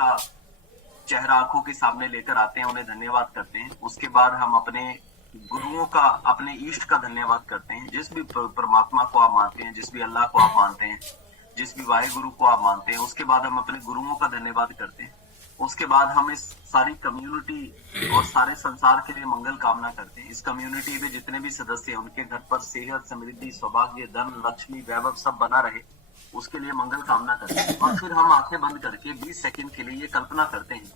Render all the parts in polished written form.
आपका चेहरा आंखों के सामने लेकर आते हैं, उन्हें धन्यवाद करते हैं। उसके बाद हम अपने गुरुओं का, अपने ईष्ट का धन्यवाद करते हैं। जिस भी परमात्मा को आप मानते हैं, जिस भी अल्लाह को आप मानते हैं, जिस भी वाहे गुरु को आप मानते हैं, उसके बाद हम अपने गुरुओं का धन्यवाद करते हैं। उसके बाद हम इस सारी कम्युनिटी और सारे संसार के लिए मंगल कामना करते हैं। इस कम्युनिटी में जितने भी सदस्य हैं, उनके घर पर सेहत, समृद्धि, सौभाग्य, धन, लक्ष्मी, वैभव सब बना रहे, उसके लिए मंगल कामना करते हैं। और फिर हम आंखें बंद करके 20 सेकंड के लिए ये कल्पना करते हैं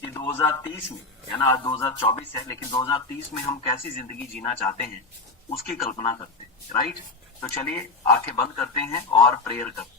कि 2030 में, है ना, आज 2024 है, लेकिन 2030 में हम कैसी जिंदगी जीना चाहते हैं उसकी कल्पना करते हैं। राइट? तो चलिए आंखें बंद करते हैं और प्रेयर करते हैं।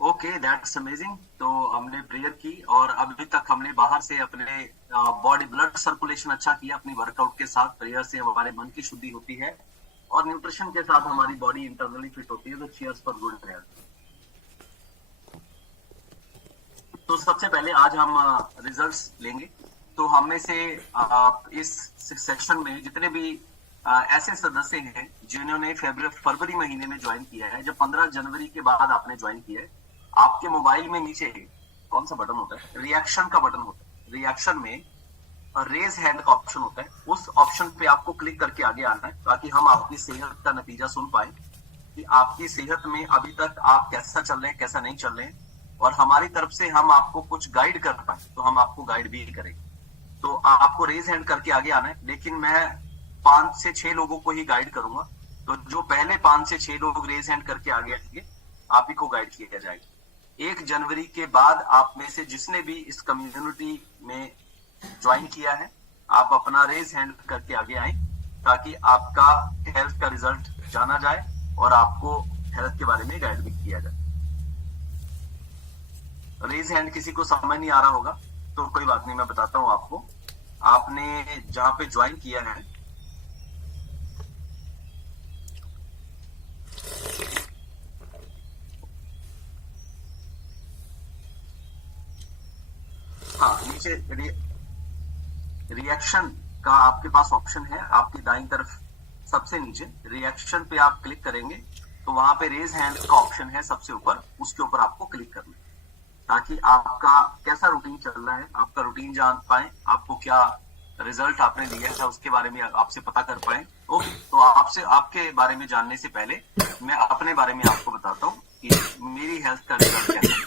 Okay, that's amazing. तो हमने प्रेयर की और अभी तक हमने बाहर से अपने बॉडी ब्लड सर्कुलेशन अच्छा किया अपनी वर्कआउट के साथ। प्रेयर से हमारे मन की शुद्धि होती है और न्यूट्रिशन के साथ हमारी बॉडी इंटरनली फिट होती है। तो चीयर्स फॉर गुड हेल्थ। तो सबसे पहले आज हम रिजल्ट्स लेंगे। तो हम में से इस सेक्शन में जितने भी ऐसे सदस्य हैं जिन्होंने फरवरी महीने में ज्वाइन किया है, जब 15 जनवरी के बाद आपने ज्वाइन किया है, आपके मोबाइल में नीचे कौन सा बटन होता है? रिएक्शन का बटन होता है। रिएक्शन में रेज हैंड का ऑप्शन होता है। उस ऑप्शन पे आपको क्लिक करके आगे आना है ताकि हम आपकी सेहत का नतीजा सुन पाए कि आपकी सेहत में अभी तक आप कैसा चल रहे हैं, कैसा नहीं चल रहे हैं, और हमारी तरफ से हम आपको कुछ गाइड कर पाए तो हम आपको गाइड भी करेंगे। तो आपको रेज हैंड करके आगे आना है, लेकिन मैं 5 से 6 लोगों को ही गाइड करूंगा। तो जो पहले 5 से 6 लोग रेज हैंड करके आगे आएंगे, आप ही को गाइड किया जाएगा। 1 जनवरी के बाद आप में से जिसने भी इस कम्युनिटी में ज्वाइन किया है, आप अपना रेज हैंड करके आगे आए ताकि आपका हेल्थ का रिजल्ट जाना जाए और आपको हेल्थ के बारे में गाइड भी किया जाए। रेज हैंड किसी को समझ नहीं आ रहा होगा तो कोई बात नहीं, मैं बताता हूं आपको। आपने जहां पे ज्वाइन किया है, हाँ, नीचे रिएक्शन का आपके पास ऑप्शन है, आपकी दाईं तरफ सबसे नीचे रिएक्शन पे आप क्लिक करेंगे तो वहां पे रेज हैंड का ऑप्शन है सबसे ऊपर, उसके ऊपर आपको क्लिक करना है ताकि आपका कैसा रूटीन चल रहा है, आपका रूटीन जान पाए, आपको क्या रिजल्ट आपने लिया है उसके बारे में आपसे पता कर पाए। ओके, तो आपसे आपके बारे में जानने से पहले मैं अपने बारे में आपको बताता हूँ कि मेरी हेल्थ का रिजल्ट क्या है।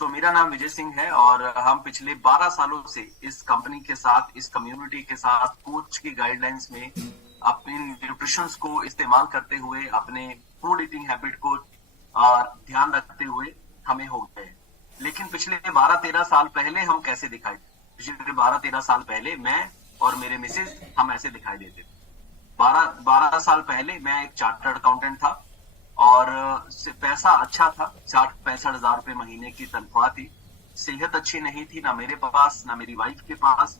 तो मेरा नाम विजय सिंह है और हम पिछले 12 सालों से इस कंपनी के साथ, इस कम्युनिटी के साथ कोच की गाइडलाइंस में अपने न्यूट्रिशन को इस्तेमाल करते हुए, अपने फूड ईटिंग हैबिट को ध्यान रखते हुए हमें हो गए। लेकिन पिछले 12-13 साल पहले हम कैसे दिखाई थे? पिछले 12-13 साल पहले मैं और मेरे मिसेज हम ऐसे दिखाई देते थे। 12 साल पहले मैं एक चार्टर्ड अकाउंटेंट था और पैसा अच्छा था, 60-65 हजार रुपए महीने की तनख्वाह थी। सेहत अच्छी नहीं थी, ना मेरे पास ना मेरी वाइफ के पास,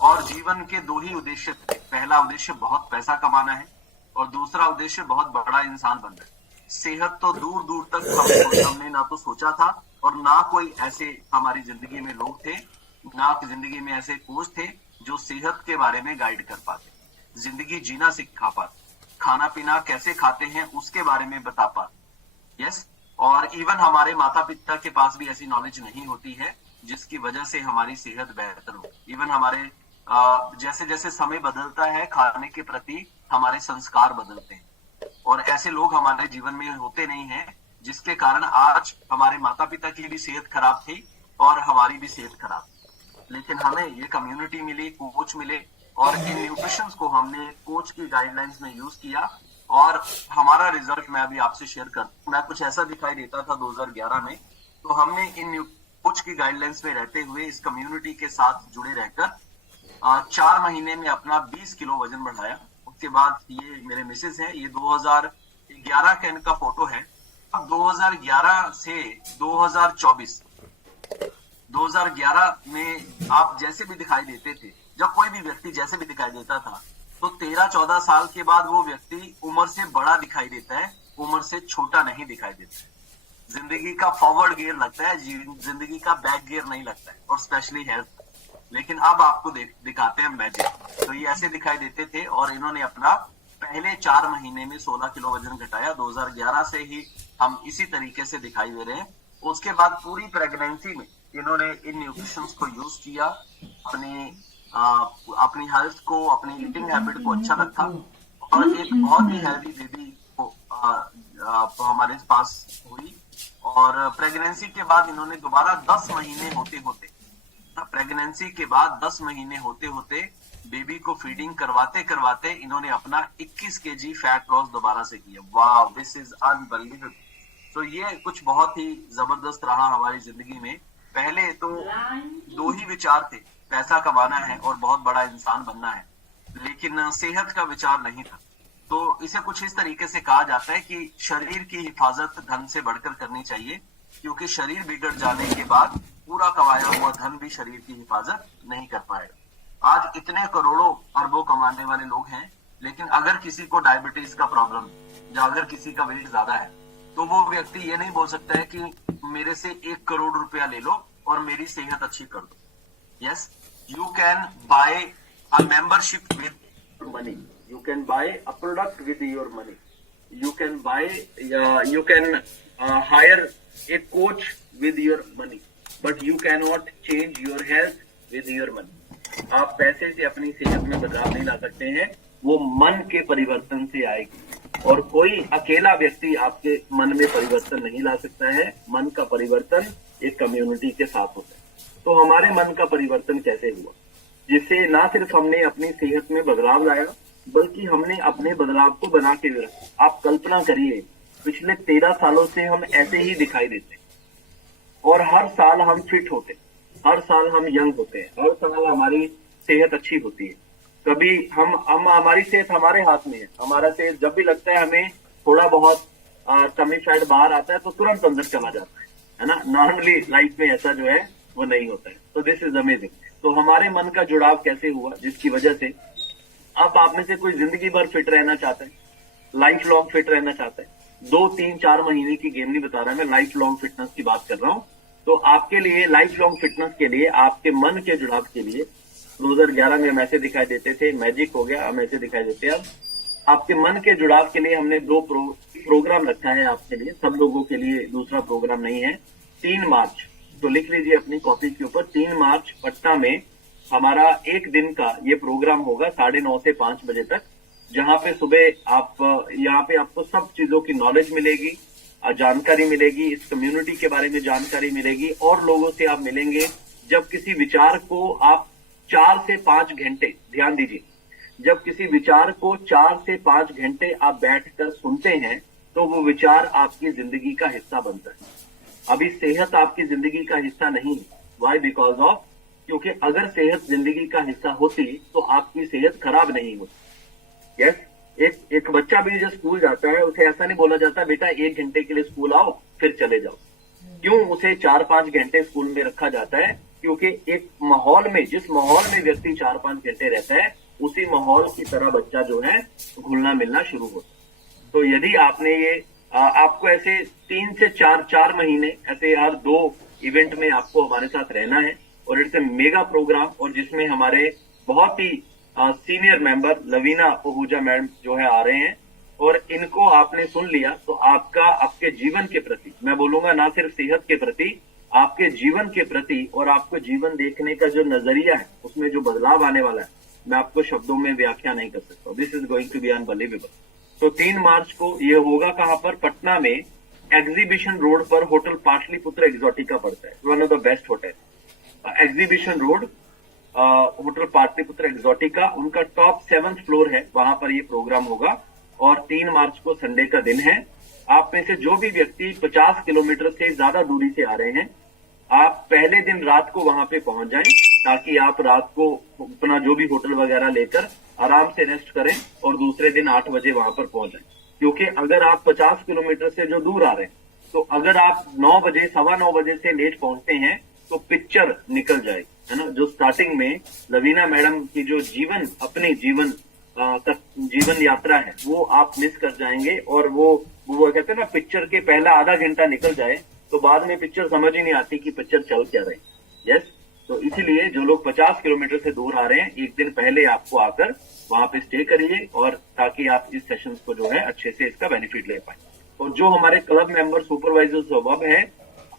और जीवन के 2 ही उद्देश्य थे। पहला उद्देश्य बहुत पैसा कमाना है और दूसरा उद्देश्य बहुत बड़ा इंसान बनना है। सेहत तो दूर दूर तक हमने ना तो सोचा था और ना कोई ऐसे हमारी जिंदगी में लोग थे, ना जिंदगी में ऐसे कोच थे जो सेहत के बारे में गाइड कर पाते, जिंदगी जीना सिखा पाते, खाना पीना कैसे खाते हैं उसके बारे में बता पाते। यस, और इवन हमारे माता पिता के पास भी ऐसी नॉलेज नहीं होती है जिसकी वजह से हमारी सेहत बेहतर हो। इवन हमारे जैसे जैसे समय बदलता है, खाने के प्रति हमारे संस्कार बदलते हैं और ऐसे लोग हमारे जीवन में होते नहीं हैं, जिसके कारण आज हमारे माता पिता की भी सेहत खराब थी और हमारी भी सेहत खराब थी। लेकिन हमें ये कम्युनिटी मिली, कोच मिले और इन न्यूट्रिशंस को हमने कोच की गाइडलाइंस में यूज किया और हमारा रिजल्ट मैं अभी आपसे शेयर कर, मैं कुछ ऐसा दिखाई देता था 2011 में। तो हमने इन कोच की गाइडलाइंस में रहते हुए इस कम्युनिटी के साथ जुड़े रहकर 4 महीने में अपना 20 किलो वजन बढ़ाया। उसके बाद ये मेरे मिसेज है, ये 2011 का इनका फोटो है। अब 2011 से 2011 में आप जैसे भी दिखाई देते थे, जब कोई भी व्यक्ति जैसे भी दिखाई देता था, तो 13-14 साल के बाद वो व्यक्ति उम्र से बड़ा दिखाई देता है, उम्र से छोटा नहीं दिखाई देता है। जिंदगी का फॉरवर्ड गियर लगता है, जिंदगी का बैक गियर नहीं लगता है, और स्पेशली हेल्थ। लेकिन अब आपको दिखाते हैं मैजिक। तो ये ऐसे दिखाई देते थे और इन्होंने अपना पहले 4 महीने में 16 किलो वजन घटाया। 2011 से ही हम इसी तरीके से दिखाई दे रहे हैं। उसके बाद पूरी प्रेगनेंसी में इन्होंने इन न्यूट्रिशंस को यूज किया, अपनी हेल्थ को, अपनी ईटिंग हैबिट को अच्छा रखा और एक बहुत ही हेल्दी बेबी को हमारे पास हुई। और प्रेगनेंसी के बाद इन्होंने दोबारा 10 महीने होते होते, प्रेगनेंसी के बाद 10 महीने होते होते बेबी को फीडिंग करवाते करवाते इन्होंने अपना 21 केजी फैट लॉस दोबारा से किया। वाह, दिस इज अनबिलीवेबल। तो ये कुछ बहुत ही जबरदस्त रहा हमारी जिंदगी में। पहले तो 2 ही विचार थे, पैसा कमाना है और बहुत बड़ा इंसान बनना है, लेकिन सेहत का विचार नहीं था। तो इसे कुछ इस तरीके से कहा जाता है कि शरीर की हिफाजत धन से बढ़कर करनी चाहिए, क्योंकि शरीर बिगड़ जाने के बाद पूरा कमाया हुआ धन भी शरीर की हिफाजत नहीं कर पाएगा। आज इतने करोड़ों अरबों कमाने वाले लोग हैं, लेकिन अगर किसी को डायबिटीज का प्रॉब्लम या अगर किसी का वेट ज्यादा है, तो वो व्यक्ति ये नहीं बोल सकता है कि मेरे से 1 करोड़ रुपया ले लो और मेरी सेहत अच्छी कर दो। Yes, you can buy a membership with money, you can buy a product with your money, you can buy you can hire a coach with your money, but you cannot change your health with your money। आप पैसे से अपनी सेहत में बदलाव नहीं ला सकते हैं, वो मन के परिवर्तन से आएगी। और कोई अकेला व्यक्ति आपके मन में परिवर्तन नहीं ला सकता है। मन का परिवर्तन एक कम्युनिटी के साथ होता है। तो हमारे मन का परिवर्तन कैसे हुआ, जिससे ना सिर्फ हमने अपनी सेहत में बदलाव लाया, बल्कि हमने अपने बदलाव को बना के भी रखा। आप कल्पना करिए, पिछले 13 सालों से हम ऐसे ही दिखाई देते और हर साल हम फिट होते, हर साल हम यंग होते हैं, हर साल हमारी सेहत अच्छी होती है। कभी हम हमारी सेहत हमारे हाथ में है। हमारा सेहत जब भी लगता है हमें थोड़ा बहुत टमी फैट बाहर आता है, तो तुरंत अंदर चला जाता है ना। नॉर्मली लाइफ में ऐसा जो है वो नहीं होता है। तो दिस इज अमेजिंग। तो हमारे मन का जुड़ाव कैसे हुआ, जिसकी वजह से अब आप में से कोई जिंदगी भर फिट रहना चाहता है, लाइफ लॉन्ग फिट रहना चाहता है। 2, 3, 4 महीने की गेम नहीं बता रहा, मैं लाइफ लॉन्ग फिटनेस की बात कर रहा हूँ। तो आपके लिए लाइफ लॉन्ग फिटनेस के लिए, आपके मन के जुड़ाव के लिए 2011 में हम ऐसे दिखाई देते थे, मैजिक हो गया, हम ऐसे दिखाई देते हैं। अब आपके मन के जुड़ाव के लिए हमने 2 प्रोग्राम रखा है आपके लिए, सब लोगों के लिए दूसरा प्रोग्राम नहीं है। 3 मार्च, तो लिख लीजिए अपनी कॉपी के ऊपर, 3 मार्च पटना में हमारा 1 दिन का ये प्रोग्राम होगा 9:30 से 5 बजे तक, जहां पे सुबह आप यहाँ पे आपको सब चीजों की नॉलेज मिलेगी, जानकारी मिलेगी, इस कम्युनिटी के बारे में जानकारी मिलेगी और लोगों से आप मिलेंगे। जब किसी विचार को आप 4 से 5 घंटे, ध्यान दीजिए, जब किसी विचार को 4 से 5 घंटे आप बैठकर सुनते हैं, तो वो विचार आपकी जिंदगी का हिस्सा बनता है। अभी सेहत आपकी जिंदगी का हिस्सा नहीं है। वाई? बिकॉज ऑफ, क्योंकि अगर सेहत जिंदगी का हिस्सा होती तो आपकी सेहत खराब नहीं होती। यस, एक बच्चा भी जब स्कूल जाता है, उसे ऐसा नहीं बोला जाता बेटा 1 घंटे के लिए स्कूल आओ फिर चले जाओ। क्यों उसे 4-5 घंटे स्कूल में रखा जाता है? क्योंकि एक माहौल में, जिस माहौल में व्यक्ति 4-5 घंटे रहता है, उसी माहौल की तरह बच्चा जो है घुलना मिलना शुरू होता है। तो यदि आपने ये आपको ऐसे 3 से 4 महीने ऐसे हर 2 इवेंट में आपको हमारे साथ रहना है, और इट्स ए मेगा प्रोग्राम, और जिसमें हमारे बहुत ही सीनियर मेंबर लवीना ओहूजा मैडम जो है आ रहे हैं, और इनको आपने सुन लिया तो आपके जीवन के प्रति, मैं बोलूंगा ना सिर्फ सेहत के प्रति, आपके जीवन के प्रति और आपको जीवन देखने का जो नजरिया है, उसमें जो बदलाव आने वाला है, मैं आपको शब्दों में व्याख्या नहीं कर सकता। This is going to be unbelievable. तो 3 मार्च को ये होगा कहां पर? पटना में एग्जीबिशन रोड पर होटल पाटलिपुत्र एक्सोटिका पड़ता है, one of the best hotel, exhibition road, hotel Pataliputra Exotica, उनका टॉप 7th फ्लोर है, वहां पर ये प्रोग्राम होगा और 3 मार्च को संडे का दिन है। आप में से जो भी व्यक्ति 50 किलोमीटर से ज्यादा दूरी से आ रहे हैं, आप पहले दिन रात को वहां पे पहुंच जाएं, ताकि आप रात को अपना जो भी होटल वगैरह लेकर आराम से रेस्ट करें और दूसरे दिन 8 बजे वहां पर पहुंच जाएं। क्योंकि अगर आप 50 किलोमीटर से जो दूर आ रहे हैं, तो अगर आप 9 बजे 9:15 बजे से लेट पहुंचते हैं तो पिक्चर निकल जाएगी, है ना। जो स्टार्टिंग में लवीना मैडम की जो अपनी जीवन यात्रा है, वो आप मिस कर जाएंगे। और वो कहते हैं ना, पिक्चर के पहला आधा घंटा निकल जाए तो बाद में पिक्चर समझ ही नहीं आती कि पिक्चर चल क्या रही। यस, तो इसीलिए जो लोग 50 किलोमीटर से दूर आ रहे हैं, एक दिन पहले आपको आकर वहां पे स्टे करिए, और ताकि आप इस सेशन को जो है अच्छे से इसका बेनिफिट ले पाए। और जो हमारे क्लब मेंबर सुपरवाइजर स्वभाव है,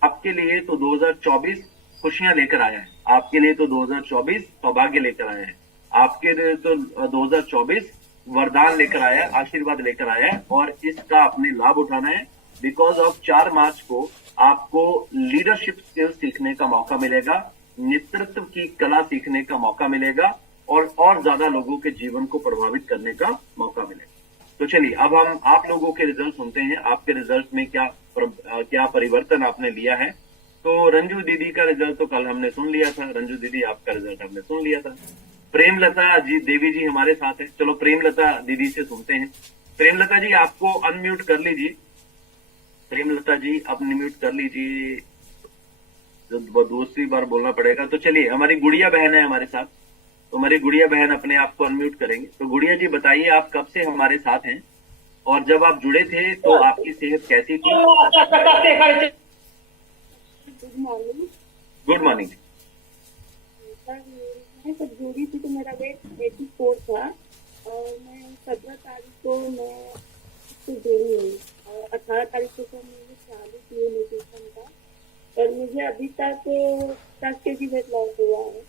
आपके लिए तो 2024 खुशियां लेकर आया है, आपके लिए तो 2024 सौभाग्य लेकर आया है, आपके लिए तो 2024 वरदान लेकर आया है, आशीर्वाद लेकर आया है। और इसका अपने लाभ उठाना है। बिकॉज ऑफ 4 मार्च को आपको लीडरशिप स्किल्स सीखने का मौका मिलेगा, नेतृत्व की कला सीखने का मौका मिलेगा, और ज्यादा लोगों के जीवन को प्रभावित करने का मौका मिलेगा। तो चलिए, अब हम आप लोगों के रिजल्ट सुनते हैं। आपके रिजल्ट में क्या परिवर्तन आपने लिया है। तो रंजू दीदी का रिजल्ट तो कल हमने सुन लिया था। रंजू दीदी, आपका रिजल्ट हमने सुन लिया था। प्रेमलता जी देवी जी हमारे साथ है। चलो प्रेमलता दीदी से सुनते हैं। प्रेमलता जी, आपको अनम्यूट कर लीजिए। प्रेमलता जी, अब अनम्यूट कर लीजिए, जो दूसरी बार बोलना पड़ेगा। तो चलिए, हमारी गुड़िया बहन है हमारे साथ, तो हमारी गुड़िया बहन अपने आप को अनम्यूट करेंगे। तो गुड़िया जी, बताइए आप कब से हमारे साथ हैं, और जब आप जुड़े थे तो आपकी सेहत कैसी थी। Good morning. सर, मैं जब जुड़ी थी तो मेरा वेट 84 था, और मैं 17 तारीख को मैं इससे जुड़ी हुई, और 18 तारीख को सर मुझे चालू किए न्यूट्रिशन का, और मुझे अभी तक 10 kg वेट लॉस हुआ है।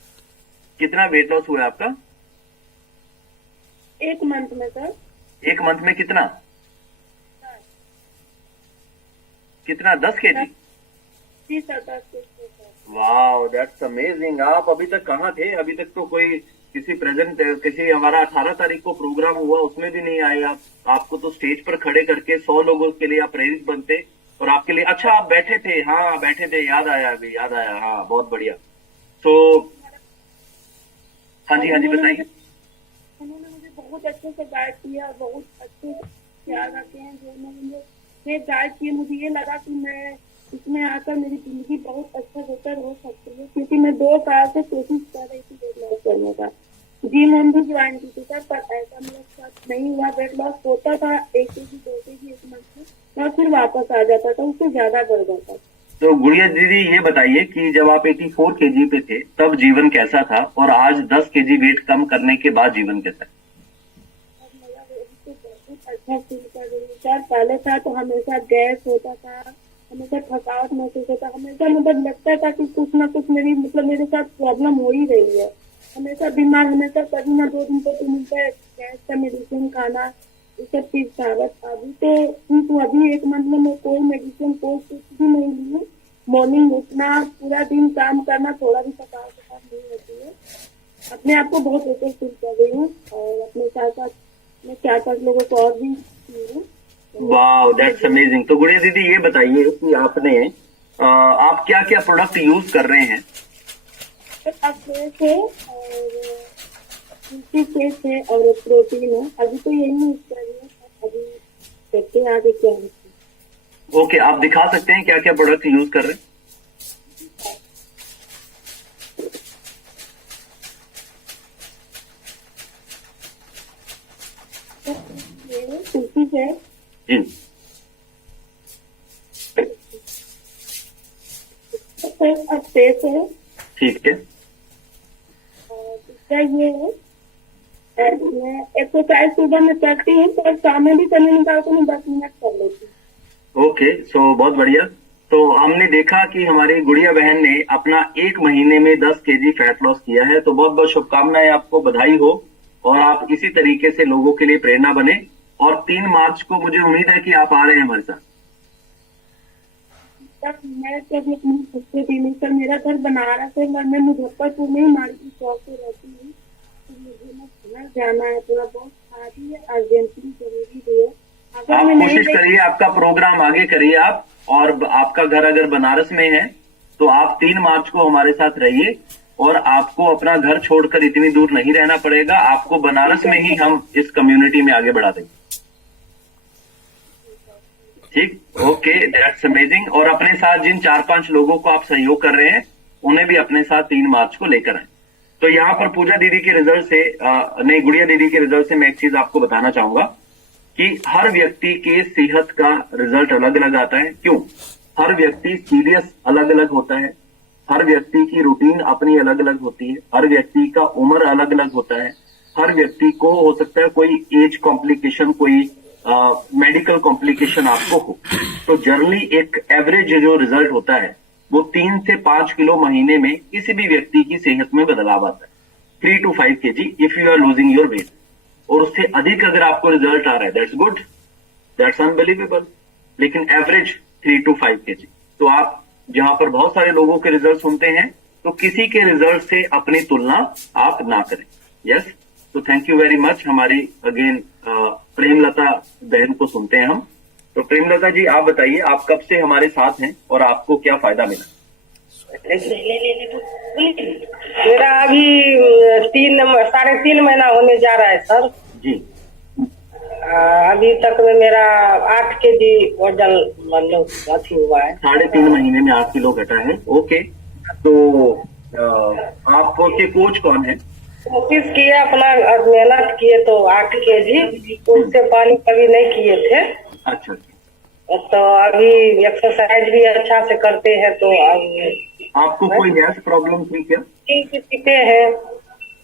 कितना वेट लॉस हुआ है आपका? 1 मंथ में सर। 1 मंथ में कितना? 10 kg? जी sir, 10 kg। Wow, that's amazing. आप अभी तक कहाँ थे? अभी तक तो किसी हमारा 18 तारीख को प्रोग्राम हुआ, उसमें भी नहीं आए आप। आपको तो स्टेज पर खड़े करके 100 लोगों के लिए आप प्रेरित बनते, और आपके लिए अच्छा आप बैठे थे। हाँ, बैठे थे, याद आया अभी, याद आया। हाँ, बहुत बढ़िया। तो हाँ जी बताइए। उन्होंने मुझे बहुत अच्छे से गाइड किया, बहुत अच्छे ख्याल रखे हैं जो मुझे गाइड किए। मुझे ये लगा कि मैं इसमें आकर मेरी जिंदगी बहुत अच्छा बेहतर हो सकती है, क्योंकि मैं 2 साल से कोशिश कर रही थी वेट लॉस करने का। जिम हम भी ज्वाइन की थी सर, पर ऐसा मेरे साथ नहीं हुआ। वेट लॉस होता था 1 kg 2 kg 1 मंथ में, और फिर वापस आ जाता था, उससे ज्यादा बढ़ जाता था। तो गुड़िया दीदी, ये बताइए कि जब आप 84 kg पे थे तब जीवन कैसा था, और आज 10 kg वेट कम करने के बाद जीवन कैसा है? मेरा वेट तो बहुत अच्छा फील कर रही हूँ सर। पहले था तो हमेशा गैस होता था, हमेशा थकावट महसूस होता, हमेशा लगता था कि कुछ ना कुछ मेरे साथ प्रॉब्लम हो ही रही है। हमेशा बीमार, हमेशा कभी ना 2 दिन पे 3 दिन पे गैस का मेडिसिन खाना, ये सब चीज था। अभी 1 मंथ में मैं कोई मेडिसिन कोई कुछ भी नहीं ली हूँ। मॉर्निंग उठना, पूरा दिन काम करना, थोड़ा भी थकावट नहीं होती है। अपने आप को बहुत बेहतर फील कर रही हूँ, और अपने साथ साथ मैं 4-5 लोगों को और भी हूँ। Wow, that's amazing. तो गुड़िया दीदी, ये बताइए कि आप क्या क्या प्रोडक्ट यूज कर रहे हैं? अफ्रेश है, और फेस है, और प्रोटीन है। अभी तो यही यूज कर रही हूँ। अभी देखते हैं आगे क्या है। ओके, आप दिखा सकते हैं क्या क्या प्रोडक्ट यूज कर रहे हैं? तुलसी है जी, अफ्रेश है, ठीक है। और दूसरा ये है, मैं एक्सरसाइज सुबह में करती हूँ, और शाम में भी समय निकाल कर मैं 10 मिनट कर लेती हूँ। ओके, सो बहुत बढ़िया। तो हमने देखा कि हमारी गुड़िया बहन ने अपना 1 महीने में 10 kg फैट लॉस किया है। तो बहुत बहुत शुभकामनाएं आपको, बधाई हो, और आप इसी तरीके से लोगों के लिए प्रेरणा बने। और 3 मार्च को मुझे उम्मीद है कि आप आ रहे हैं हमारे साथ। सर मैं तो अभी अपनी खुद से भी नहीं सर, मेरा घर बनारस है, मैं मुजफ्फरपुर में ही मार्केट चौक पे रहती हूँ। तो मुझे ना घर जाना है, थोड़ा बहुत शादी है, अर्जेंटली जरूरी भी है। अगर आप मैं नहीं कोशिश करिए, आपका प्रोग्राम आगे करिए आप, और आपका घर अगर बनारस में है तो आप 3 मार्च को हमारे साथ रहिए, और आपको अपना घर छोड़कर इतनी दूर नहीं रहना पड़ेगा, आपको बनारस में ही हम इस कम्युनिटी में आगे बढ़ा देंगे। ठीक, ओके, दैट्स अमेजिंग। और अपने साथ जिन 4-5 लोगों को आप सहयोग कर रहे हैं उन्हें भी अपने साथ 3 मार्च को लेकर आए। तो यहाँ पर पूजा दीदी के रिजल्ट से नहीं, गुड़िया दीदी के रिजल्ट से मैं एक चीज आपको बताना चाहूंगा कि हर व्यक्ति के सेहत का रिजल्ट अलग अलग आता है। क्यों? हर व्यक्ति सीरियस अलग अलग होता है, हर व्यक्ति की रूटीन अपनी अलग अलग होती है, हर व्यक्ति का उम्र अलग अलग होता है, हर व्यक्ति को हो सकता है कोई एज कॉम्प्लिकेशन, कोई मेडिकल कॉम्प्लिकेशन आपको हो। तो जनरली एक एवरेज जो रिजल्ट होता है वो 3 से 5 किलो महीने में किसी भी व्यक्ति की सेहत में बदलाव आता है। 3 to 5 kg if you are losing your weight, और उससे अधिक अगर आपको रिजल्ट आ रहा है, दैट्स गुड, दैट्स अनबिलीवेबल, लेकिन एवरेज 3 to 5 kg। तो आप जहां पर बहुत सारे लोगों के रिजल्ट सुनते हैं तो किसी के रिजल्ट से अपनी तुलना आप ना करें। यस, तो थैंक यू वेरी मच। हमारी अगेन प्रेमलता बहन को सुनते हैं हम। तो प्रेमलता जी, आप बताइए, आप कब से हमारे साथ हैं और आपको क्या फायदा मिला? मेरा अभी 3.5 महीना होने जा रहा है सर जी। अभी तक में मेरा 8 kg वजन मतलब अथी हुआ है। 3.5 महीने में 8 किलो घटा है। ओके, तो आपके कोच कौन है? कोशिश किए, अपना मेहनत किए तो 8 kg, उससे पानी कभी नहीं किए थे। अच्छा, तो अभी एक्सरसाइज भी अच्छा से करते हैं। तो अब आपको कोई गैस प्रॉब्लम थी क्या? पीते हैं,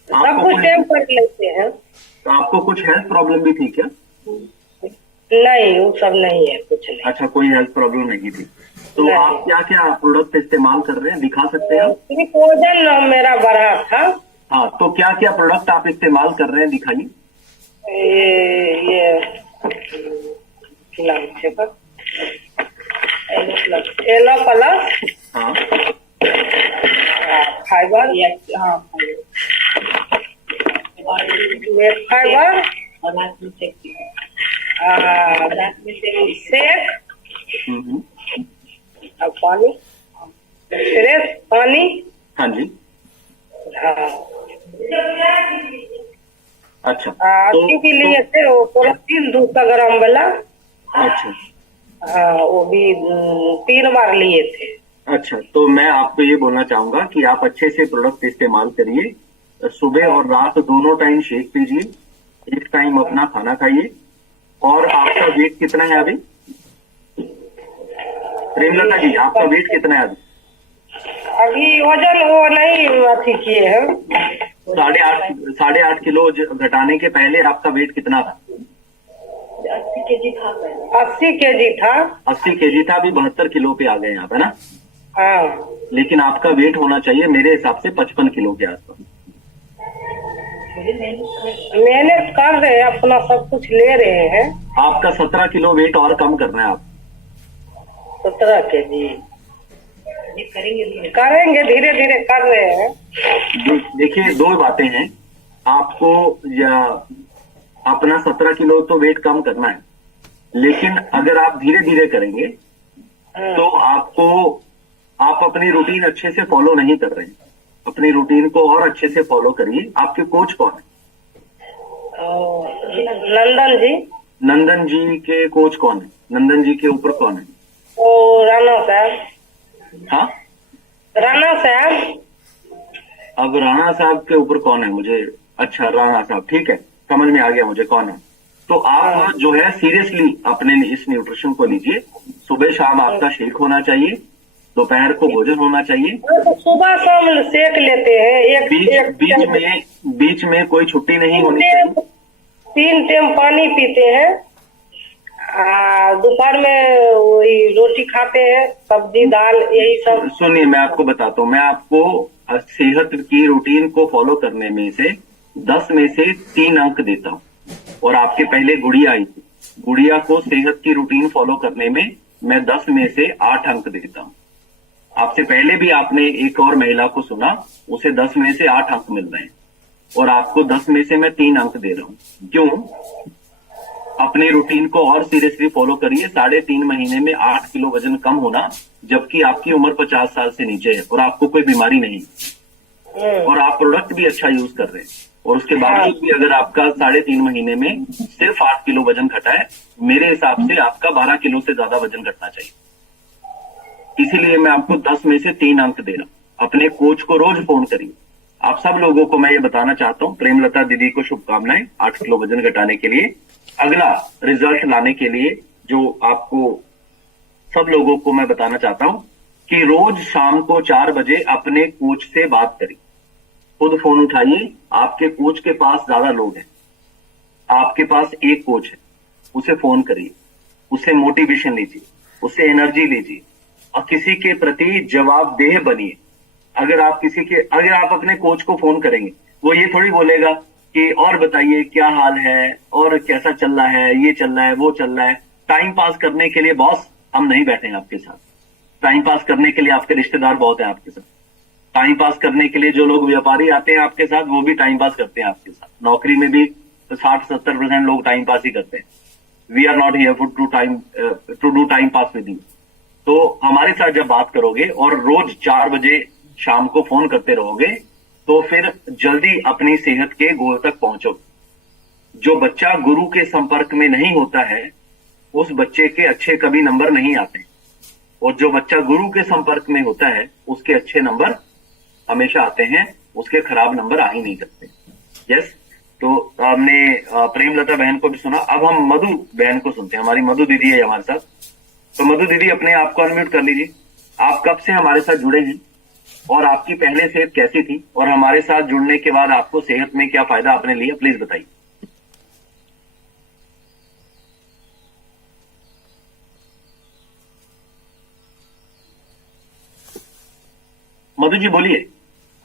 सब कुछ टाइम पर लेते हैं। तो आपको कुछ हेल्थ प्रॉब्लम भी थी क्या? नहीं, वो सब नहीं है, कुछ नहीं। अच्छा, कोई हेल्थ प्रॉब्लम नहीं थी। तो आप क्या क्या प्रोडक्ट इस्तेमाल कर रहे हैं, दिखा सकते हैं? सिर्फ वजन मेरा बढ़ा था। हाँ, तो क्या क्या प्रोडक्ट आप इस्तेमाल कर रहे हैं, दिखाइए। ये एलो प्लस, हाँ, फाइबर, वेट फाइबर, सेक और पानी, फ्रेश पानी। हाँ जी, हाँ, अच्छा। के लिए थे वो प्रोटीन 200 ग्राम वाला। अच्छा, हाँ, वो भी 3 बार लिए थे। अच्छा, तो मैं आपको ये बोलना चाहूंगा कि आप अच्छे से प्रोडक्ट इस्तेमाल करिए, सुबह और रात दोनों टाइम शेक पीजिए, एक टाइम अपना खाना खाइए। और आपका वेट कितना है अभी? प्रेमलता जी, आपका वेट कितना है अभी? अभी वजन वो नहीं अथी किए हैं। 8.5 किलो घटाने के पहले आपका वेट कितना था? 80 kg था। 80 kg था। 80 kg था, अभी 72 किलो पे आ गए आप, है ना? हाँ, लेकिन आपका वेट होना चाहिए मेरे हिसाब से 55 किलो के आसपास। मेहनत कर रहे हैं, अपना सब कुछ ले रहे हैं। आपका 17 किलो वेट और कम करना है आप। 17 kg करेंगे, धीरे धीरे कर रहे हैं। देखिए, 2 बातें हैं। आपको अपना 17 किलो तो वेट कम करना है, लेकिन अगर आप धीरे धीरे करेंगे तो आप अपनी रूटीन अच्छे से फॉलो नहीं कर रहे हैं। अपनी रूटीन को और अच्छे से फॉलो करिए। आपके कोच कौन है? नंदन जी। नंदन जी के कोच कौन है? नंदन जी के ऊपर कौन है? ओ राणा साहब। हाँ, राणा साहब। अब राणा साहब के ऊपर कौन है? मुझे, अच्छा, राणा साहब, ठीक है, समझ में आ गया मुझे कौन है। तो आप जो है सीरियसली अपने इस न्यूट्रिशन को लीजिए। सुबह शाम आपका शेक होना चाहिए, दोपहर को भोजन होना चाहिए। तो सुबह शाम शेक लेते हैं। बीच में कोई छुट्टी नहीं होनी चाहिए। 3 टाइम पानी पीते हैं। दोपहर में वही रोटी खाते हैं, सब्जी दाल यही सब। सुनिए, मैं आपको बताता हूँ, मैं आपको सेहत की रूटीन को फॉलो करने में से 10 में से 3 अंक देता हूँ। और आपके पहले गुड़िया आई थी, गुड़िया को सेहत की रूटीन फॉलो करने में मैं 10 में से 8 अंक देता हूं। आपसे पहले भी आपने एक और महिला को सुना, उसे 10 में से 8 अंक मिल रहे हैं और आपको 10 में से मैं 3 अंक दे रहा हूं। क्यों? अपने रूटीन को और सीरियसली फॉलो करिए। 3.5 महीने में 8 किलो वजन कम होना, जबकि आपकी उम्र 50 साल से नीचे है और आपको कोई बीमारी नहीं और आप प्रोडक्ट भी अच्छा यूज कर रहे हैं, और उसके बावजूद भी अगर आपका 3.5 महीने में सिर्फ 8 किलो वजन घटा है, मेरे हिसाब से आपका 12 किलो से ज्यादा वजन घटना चाहिए। इसीलिए मैं आपको 10 में से 3 अंक दे रहा हूं। अपने कोच को रोज फोन करिए। आप सब लोगों को मैं ये बताना चाहता हूं, प्रेमलता दीदी को शुभकामनाएं 8 किलो वजन घटाने के लिए। अगला रिजल्ट लाने के लिए जो आपको सब लोगों को मैं बताना चाहता हूं कि रोज शाम को 4 बजे अपने कोच से बात करिए। खुद फोन उठाइए। आपके कोच के पास ज्यादा लोग हैं, आपके पास एक कोच है, उसे फोन करिए, उससे मोटिवेशन लीजिए, उससे एनर्जी लीजिए और किसी के प्रति जवाबदेह बनिए। अगर आप अपने कोच को फोन करेंगे, वो ये थोड़ी बोलेगा कि और बताइए क्या हाल है और कैसा चल रहा है, ये चल रहा है, वो चल रहा है। टाइम पास करने के लिए बॉस हम नहीं बैठे हैं आपके साथ। टाइम पास करने के लिए आपके रिश्तेदार बहुत हैं आपके साथ। टाइम पास करने के लिए जो लोग व्यापारी आते हैं आपके साथ, वो भी टाइम पास करते हैं आपके साथ। नौकरी में भी 60-70% लोग टाइम पास ही करते हैं। We are not here to do time pass with you. तो हमारे साथ जब बात करोगे और रोज 4 बजे शाम को फोन करते रहोगे, तो फिर जल्दी अपनी सेहत के गोल तक पहुंचोगे। जो बच्चा गुरु के संपर्क में नहीं होता है, उस बच्चे के अच्छे कभी नंबर नहीं आते, और जो बच्चा गुरु के संपर्क में होता है, उसके अच्छे नंबर हमेशा आते हैं, उसके खराब नंबर आ ही नहीं सकते। यस, तो हमने प्रेमलता बहन को भी सुना। अब हम मधु बहन को सुनते हैं। हमारी मधु दीदी है हमारे साथ। तो मधु दीदी, अपने आप को अनम्यूट कर लीजिए। आप कब से हमारे साथ जुड़े हैं और आपकी पहले सेहत कैसी थी, और हमारे साथ जुड़ने के बाद आपको सेहत में क्या फायदा आपने लिया, प्लीज बताइए। मधु जी बोलिए।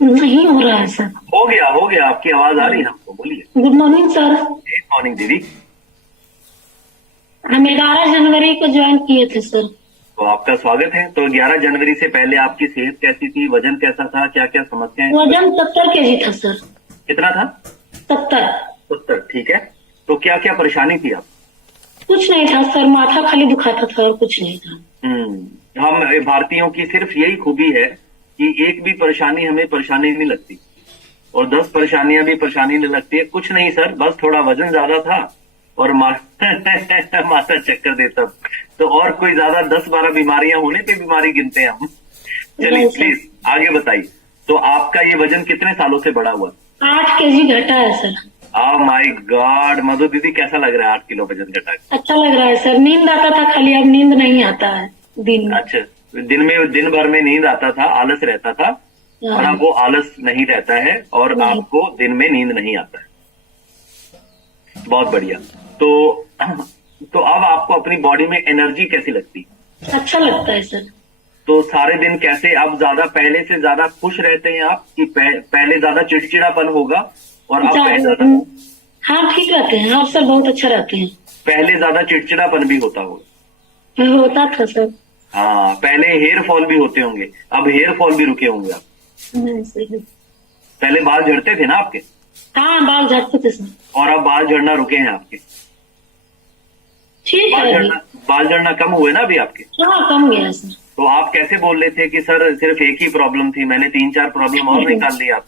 नहीं हो रहा है सर। हो गया, आपकी आवाज आ रही है हमको, बोलिए। Good morning sir. Good morning दीदी। हम 11 जनवरी को ज्वाइन किए थे सर। तो आपका स्वागत है। तो 11 जनवरी से पहले आपकी सेहत कैसी थी, वजन कैसा था, क्या क्या समस्याएं? वजन 70 kg था सर। कितना था? 70। ठीक है। तो क्या क्या परेशानी थी आप? कुछ नहीं था सर, माथा खाली दुखाता था और कुछ नहीं था। हम भारतीयों की सिर्फ यही खूबी है कि एक भी परेशानी हमें परेशानी नहीं लगती, और 10 परेशानियां भी परेशानी नहीं लगती है। कुछ नहीं सर, बस थोड़ा वजन ज्यादा था और माथा चक्कर देता। तो और कोई ज्यादा 10-12 बीमारियां होने पे बीमारी गिनते हैं हम। चलिए प्लीज आगे बताइए। तो आपका ये वजन कितने सालों से बढ़ा हुआ? 8 kg घटा है सर। ओह माय गॉड, मधु दीदी कैसा लग रहा है 8 किलो वजन घटा? अच्छा लग रहा है सर। नींद आता था खाली, अब नींद नहीं आता है दिन में। अच्छा, दिन भर में नींद आता था, आलस रहता था, और अब वो आलस नहीं रहता है और आपको दिन में नींद नहीं आता है। बहुत बढ़िया। तो अब आपको अपनी बॉडी में एनर्जी कैसी लगती? अच्छा लगता है सर। तो सारे दिन कैसे, अब ज्यादा पहले से ज्यादा खुश रहते हैं आप, कि पहले ज्यादा चिड़चिड़ापन होगा और अब ज्यादा? हाँ ठीक रहते हैं आप सर, बहुत अच्छा रहते हैं। पहले ज्यादा चिड़चिड़ापन भी होता होगा? होता था सर। हाँ, पहले हेयर फॉल भी होते होंगे, अब हेयर फॉल भी रुके होंगे आप? पहले बाल झड़ते थे ना आपके? हाँ बाल झड़ते थे सर। और अब बाल झड़ना रुके हैं आपके? ठीक है। बाल झड़ना कम हुए ना अभी आपके? हाँ कम गया सर। तो आप कैसे बोल रहे थे कि सर सिर्फ एक ही प्रॉब्लम थी, मैंने 3-4 प्रॉब्लम और निकाल ली आप?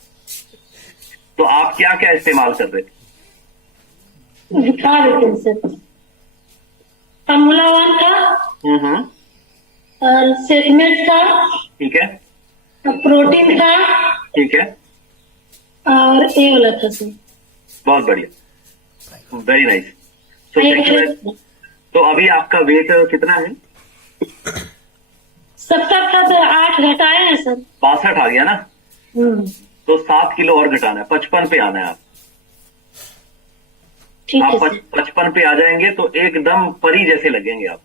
तो आप क्या क्या इस्तेमाल कर रहे थे? दिखा देते हैं सर। फॉर्मूला 1 था, और सेगमेंट था, ठीक है, प्रोटीन था, ठीक है, और ए वाला था सर। बहुत बढ़िया, वेरी नाइस। तो अभी आपका वेट कितना है? 70 था तो 8 घटाए हैं सर। 62 आ गया ना? तो 7 किलो और घटाना है, 55 पे आना है आप। आप 55 पे आ जाएंगे तो एकदम परी जैसे लगेंगे आप,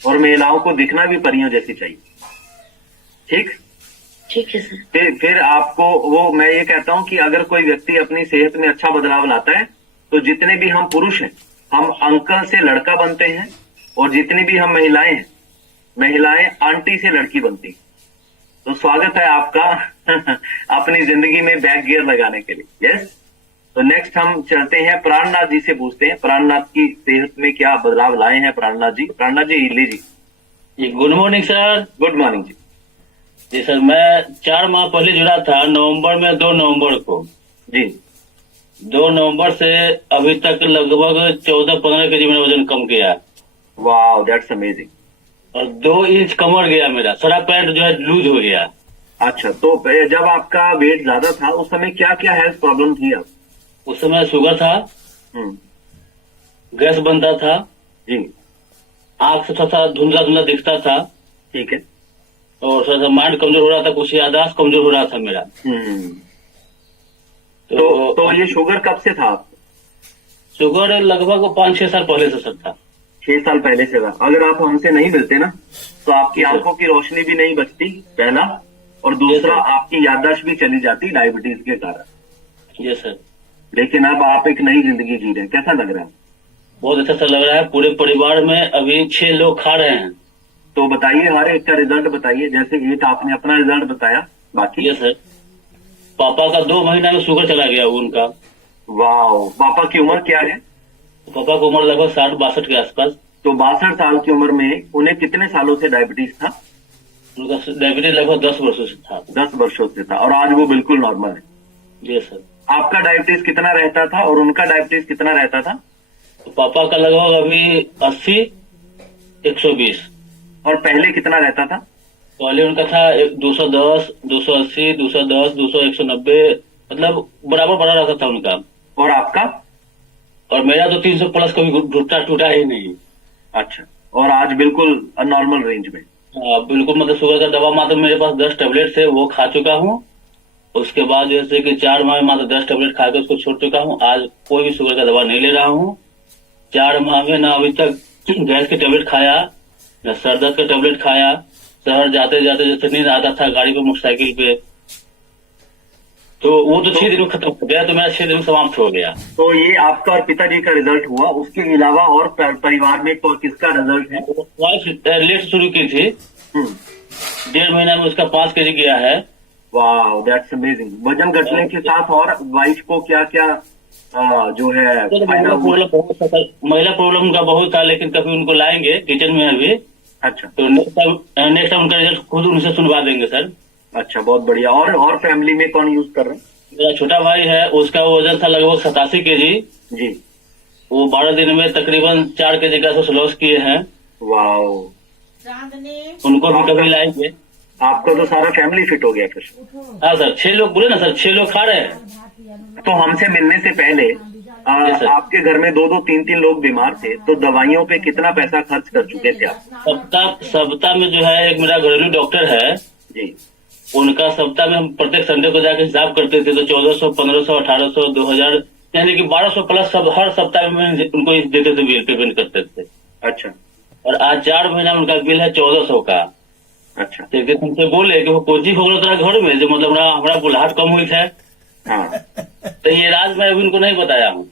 और महिलाओं को दिखना भी परियों जैसी चाहिए। ठीक है सर। फिर आपको वो, मैं ये कहता हूं कि अगर कोई व्यक्ति अपनी सेहत में अच्छा बदलाव लाता है, तो जितने भी हम पुरुष हैं, हम अंकल से लड़का बनते हैं और जितनी भी हम महिलाएं हैं, महिलाएं आंटी से लड़की बनती। तो स्वागत है आपका अपनी जिंदगी में बैक गियर लगाने के लिए। यस, तो नेक्स्ट हम चलते हैं प्राणनाथ जी से, पूछते हैं प्राणनाथ की सेहत में क्या बदलाव लाए हैं प्राणनाथ जी। प्राणनाथ जी लीजिए जी। Good morning sir. Good morning जी। जी सर, मैं 4 माह पहले जुड़ा था नवंबर में, 2 नवंबर को जी। 2 नवंबर से अभी तक लगभग 14-15 केजी मेरा वजन कम किया वाओ, दैट्स अमेजिंग। और 2 इंच कमर गया मेरा, सारा पैंट जो है लूज हो गया। अच्छा, तो जब आपका वेट ज्यादा था उस समय क्या क्या हेल्थ प्रॉब्लम थी आप? उस समय शुगर था, गैस बनता था जी। आंख से थोड़ा धुंधला धुंधला दिखता था, ठीक है। और थोड़ा सा माइंड कमजोर हो रहा था, कुछ याददाश्त कमजोर हो रहा था मेरा। तो ये शुगर कब से था आपको? शुगर लगभग 5-6 साल पहले से सर था। 6 साल पहले से था। अगर आप हमसे नहीं मिलते ना तो आपकी आंखों की रोशनी भी नहीं बचती, पहला, और दूसरा आपकी याददाश्त भी चली जाती डायबिटीज के कारण। जी सर। लेकिन अब आप एक नई जिंदगी जी रहे हैं, कैसा लग रहा है? बहुत अच्छा सा लग रहा है। पूरे परिवार में अभी 6 लोग खा रहे हैं। तो बताइए, हर एक का रिजल्ट बताइए। जैसे एक आपने अपना रिजल्ट बताया, बाकी? Yes sir. पापा का 2 महीना में शुगर चला गया उनका। वाह, पापा की उम्र क्या है? पापा की उम्र लगभग 60-62 के आसपास। तो 62 साल की उम्र में उन्हें कितने सालों से डायबिटीज था? उनका डायबिटीज लगभग 10 वर्षों से था। 10 वर्षों से था, और आज वो बिल्कुल नॉर्मल है। जी सर। आपका डायबिटीज कितना रहता था और उनका डायबिटीज कितना रहता था? तो पापा का लगभग अभी 80-120। और पहले कितना रहता था? पहले उनका था 210, 280, 210, 200, 190, मतलब बराबर बड़ा रहता था उनका। और आपका? और मेरा तो 300 प्लस कभी घुटना टूटा ही नहीं। अच्छा, और आज बिल्कुल नॉर्मल रेंज में? बिल्कुल, मतलब शुगर का दवा मात्र मेरे पास 10 टेबलेट थे, वो खा चुका हूँ। उसके बाद जैसे कि 4 माह में मात्र 10 टेबलेट खाकर उसको छोड़ चुका हूँ। आज कोई भी शुगर का दवा नहीं ले रहा हूँ। 4 माह में ना अभी तक गैस की टेबलेट खाया, न सर दर्द का टेबलेट खाया। शहर जाते जाते जैसे नींद आता था गाड़ी पे, मोटरसाइकिल पे, तो वो तो 6 दिन में खत्म हो गया। तो मेरा 6 दिन में समाप्त हो गया। तो ये आपका और पिताजी का रिजल्ट हुआ। उसके अलावा और परिवार में किसका रिजल्ट है? वाइफ लेट शुरू की थी, 1.5 महीना में उसका 5 केजी गया है। वाह, दैट्स अमेजिंग। वजन घटने के साथ और वाइफ को क्या क्या जो है फायदा हुआ? महिला प्रॉब्लम उनका बहुत था, लेकिन कभी उनको लाएंगे किचन में अभी। अच्छा, तो नेक्स्ट टाइम उनका रिजल्ट खुद उनसे सुनवा देंगे सर। अच्छा, बहुत बढ़िया। और फैमिली में कौन यूज कर रहे हैं? मेरा छोटा भाई है, उसका वजन था लगभग 87 केजी जी। वो 12 दिन में तकरीबन 4 केजी का लॉस किए हैं। वाह, उनको भी कभी लाएंगे। आपका तो सारा फैमिली फिट हो गया फिर। हाँ सर, 6 लोग बोले ना सर, 6 लोग खा रहे हैं। तो हमसे मिलने से पहले आपके घर में 2-2, 3-3 लोग बीमार थे, तो दवाइयों पे कितना पैसा खर्च कर चुके थे आप? सप्ताह में जो है, एक मेरा घरेलू डॉक्टर है जी, उनका सप्ताह में हम प्रत्येक संडे को जाकर हिसाब करते थे। तो 1400, 1500, 1800, 2000, यानी कि 1200 प्लस सब हर सप्ताह में उनको देते थे, बिल पेमेंट करते थे। अच्छा। और आज 4 महीना में उनका बिल है 1400 का। अच्छा। तो तुमसे बोले कि वो कोची हो गया तेरा घर में, जो मतलब हमारा बुलाहट कम हुई है। हाँ। तो ये राज मैं अभी उनको नहीं बताया हूँ।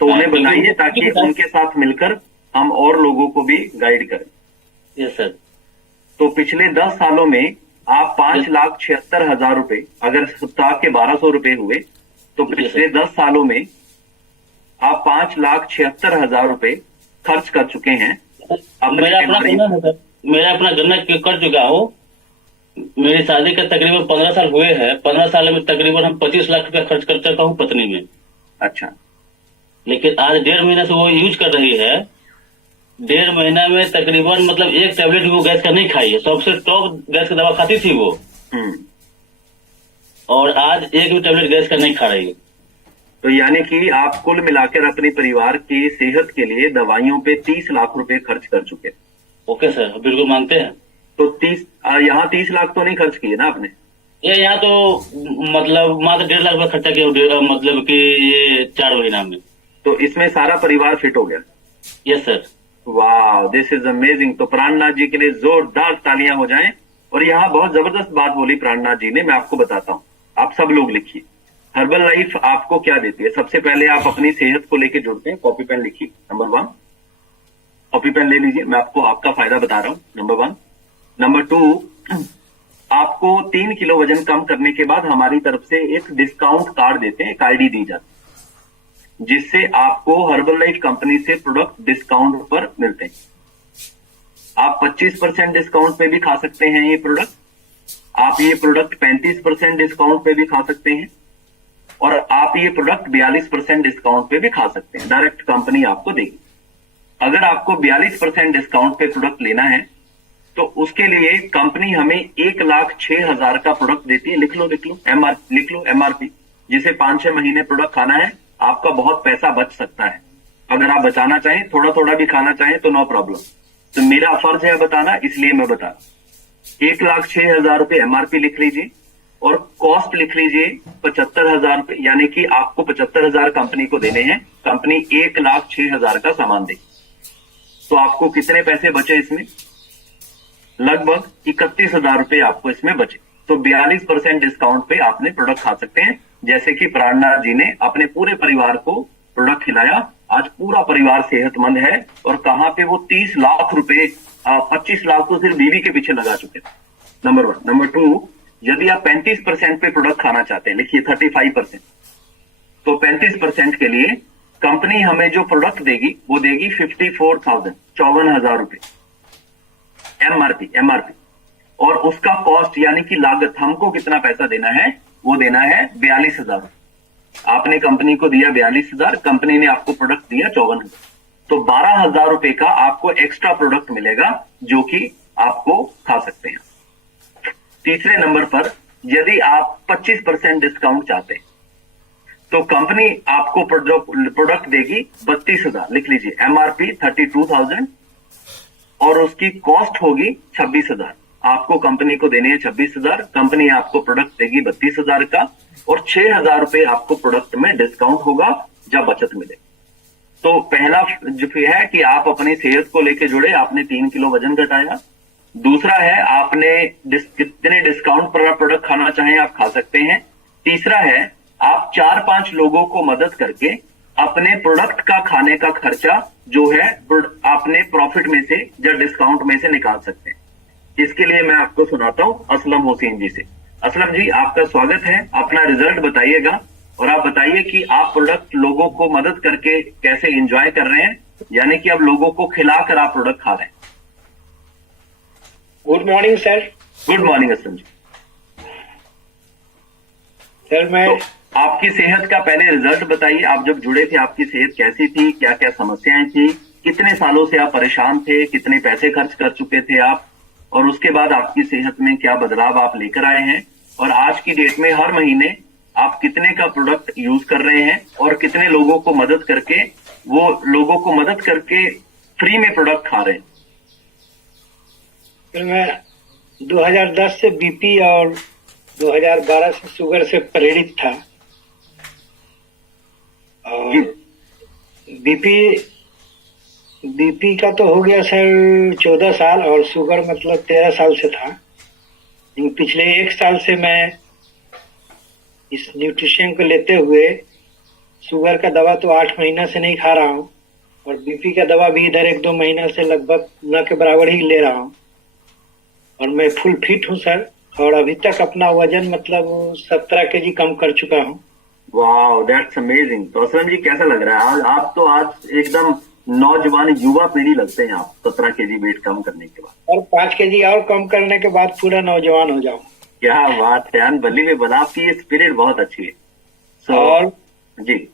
तो उन्हें बताइए ताकि उनके साथ मिलकर हम और लोगों को भी गाइड करें। Yes sir. तो पिछले 10 सालों में आप 5,76,000 रुपए, अगर सप्ताह के 1200 रुपए हुए, तो पिछले 10 सालों में आप 5,76,000 रुपए खर्च कर चुके हैं। मेरा अपना गन्ना कर चुका हूँ। मेरी शादी का तकरीबन 15 साल हुए हैं। 15 साल में तकरीबन हम 25 लाख रुपया खर्च कर चुका हूँ पत्नी में। अच्छा। लेकिन आज 1.5 महीना से वो यूज कर रही है। 1.5 महीना में तकरीबन मतलब एक टैबलेट वो गैस का नहीं खाई है। सबसे टॉप गैस का दवा खाती थी वो, और आज एक भी टैबलेट गैस का नहीं खा रही है। तो यानी कि आप कुल मिलाकर अपने परिवार की सेहत के लिए दवाइयों पे 30 लाख रुपए खर्च कर चुके। ओके सर, बिल्कुल मानते हैं। तो यहाँ 30 लाख तो नहीं खर्च किए ना आपने? ये यहाँ तो मतलब मात्र 1.5 लाख रुपया खर्चा किया, मतलब कि ये 4 महीना में। तो इसमें सारा परिवार फिट हो गया? Yes sir. वाह, दिस इज अमेजिंग। तो प्राणनाथ जी के लिए जोरदार तालियां हो जाएं। और यहाँ बहुत जबरदस्त बात बोली प्राणनाथ जी ने, मैं आपको बताता हूँ। आप सब लोग लिखिए, हर्बल लाइफ आपको क्या देती है। सबसे पहले आप अपनी सेहत को लेकर जुड़ते हैं, कॉपी पेन लिखिए। नंबर 1, कॉपी पेन ले लीजिए, मैं आपको आपका फायदा बता रहा हूं। नंबर 1। नंबर 2, आपको 3 किलो वजन कम करने के बाद हमारी तरफ से एक डिस्काउंट कार्ड देते हैं, एक आईडी दी जाती है, जिससे आपको हर्बल लाइफ कंपनी से प्रोडक्ट डिस्काउंट पर मिलते हैं। आप 25% डिस्काउंट पे भी खा सकते हैं ये प्रोडक्ट, आप ये प्रोडक्ट 35% डिस्काउंट पे भी खा सकते हैं, और आप ये प्रोडक्ट 42% डिस्काउंट पे भी खा सकते हैं। डायरेक्ट कंपनी आपको देगी। अगर आपको 42% डिस्काउंट पे प्रोडक्ट लेना है तो उसके लिए कंपनी हमें 1,06,000 का प्रोडक्ट देती है। लिख लो एमआरपी, जिसे 5-6 महीने प्रोडक्ट खाना है, आपका बहुत पैसा बच सकता है। अगर आप बचाना चाहें, थोड़ा थोड़ा भी खाना चाहें तो नो प्रॉब्लम। तो मेरा फर्ज है बताना, इसलिए मैं बता 1,06,000 रुपए एमआरपी लिख लीजिए और कॉस्ट लिख लीजिए 75,000 रुपए, यानी कि आपको 75,000 कंपनी को देने हैं। कंपनी 1,06,000 का सामान देगी, तो आपको कितने पैसे बचे इसमें? लगभग 31,000 रुपए आपको इसमें बचे। तो 42% डिस्काउंट पे आपने प्रोडक्ट खा सकते हैं। जैसे कि प्राणनाथ जी ने अपने पूरे परिवार को प्रोडक्ट खिलाया, आज पूरा परिवार सेहतमंद है। और कहां पे वो 30 लाख रुपए, 25 लाख तो सिर्फ बीवी के पीछे लगा चुके थे। नंबर 1। नंबर 2, यदि आप 35% पे प्रोडक्ट खाना चाहते हैं, लिखिए 35%, तो 35% के लिए कंपनी हमें जो प्रोडक्ट देगी वो देगी 54,000 रुपए एमआरपी। और उसका कॉस्ट यानी कि लागत, हमको कितना पैसा देना है? वो देना है 42,000। आपने कंपनी को दिया 42,000, कंपनी ने आपको प्रोडक्ट दिया 54,000, तो 12,000 रुपए का आपको एक्स्ट्रा प्रोडक्ट मिलेगा जो कि आपको खा सकते हैं। तीसरे नंबर पर, यदि आप 25% डिस्काउंट चाहते हैं तो कंपनी आपको प्रोडक्ट देगी 32,000। लिख लीजिए एमआरपी 32,000 और उसकी कॉस्ट होगी 26,000। आपको कंपनी को देने हैं 26,000, कंपनी आपको प्रोडक्ट देगी 32,000 का, और 6,000 रुपए आपको प्रोडक्ट में डिस्काउंट होगा जब बचत मिले। तो पहला जो है कि आप अपनी सेहत को लेकर जुड़े, आपने 3 किलो वजन घटाया। दूसरा है आपने कितने डिस्काउंट पर आप प्रोडक्ट खाना चाहें आप खा सकते हैं। तीसरा है आप 4-5 लोगों को मदद करके अपने प्रोडक्ट का खाने का खर्चा जो है अपने प्रॉफिट में से या डिस्काउंट में से निकाल सकते हैं। इसके लिए मैं आपको सुनाता हूं असलम हुसैन जी से। असलम जी, आपका स्वागत है। अपना रिजल्ट बताइएगा और आप बताइए कि आप प्रोडक्ट लोगों को मदद करके कैसे एंजॉय कर रहे हैं, यानी कि अब लोगों को खिलाकर आप प्रोडक्ट खा रहे हैं। Good morning sir. Good morning Aslam ji. Sir मैं तो आपकी सेहत का पहले रिजल्ट बताइए। आप जब जुड़े थे आपकी सेहत कैसी थी, क्या क्या समस्याएं थी, कितने सालों से आप परेशान थे, कितने पैसे खर्च कर चुके थे आप, और उसके बाद आपकी सेहत में क्या बदलाव आप लेकर आए हैं, और आज की डेट में हर महीने आप कितने का प्रोडक्ट यूज कर रहे हैं और कितने लोगों को मदद करके फ्री में प्रोडक्ट खा रहे हैं। सर मैं 2010 से बीपी और 2012 से शुगर से प्रेरित था, और बीपी का तो हो गया सर 14 साल, और शुगर मतलब 13 साल से था। लेकिन पिछले 1 साल से मैं इस न्यूट्रिशन को लेते हुए शुगर का दवा तो 8 महीना से नहीं खा रहा हूँ, और बीपी का दवा भी इधर 1-2 महीना से लगभग न के बराबर ही ले रहा हूँ, और मैं फुल फिट हूँ सर। और अभी तक अपना वजन मतलब 17 केजी कम कर चुका हूँ। Wow, that's amazing. तो असलम जी कैसा लग रहा है? आप तो आज एकदम नौजवान युवा पीढ़ी लगते हैं आप, 17 केजी वेट कम करने के बाद। और 5 केजी और कम करने के बाद पूरा नौजवान हो जाऊं। क्या बात है, अनबिलीवेबल। आपकी ये स्पिरिट बहुत अच्छी है। और जी,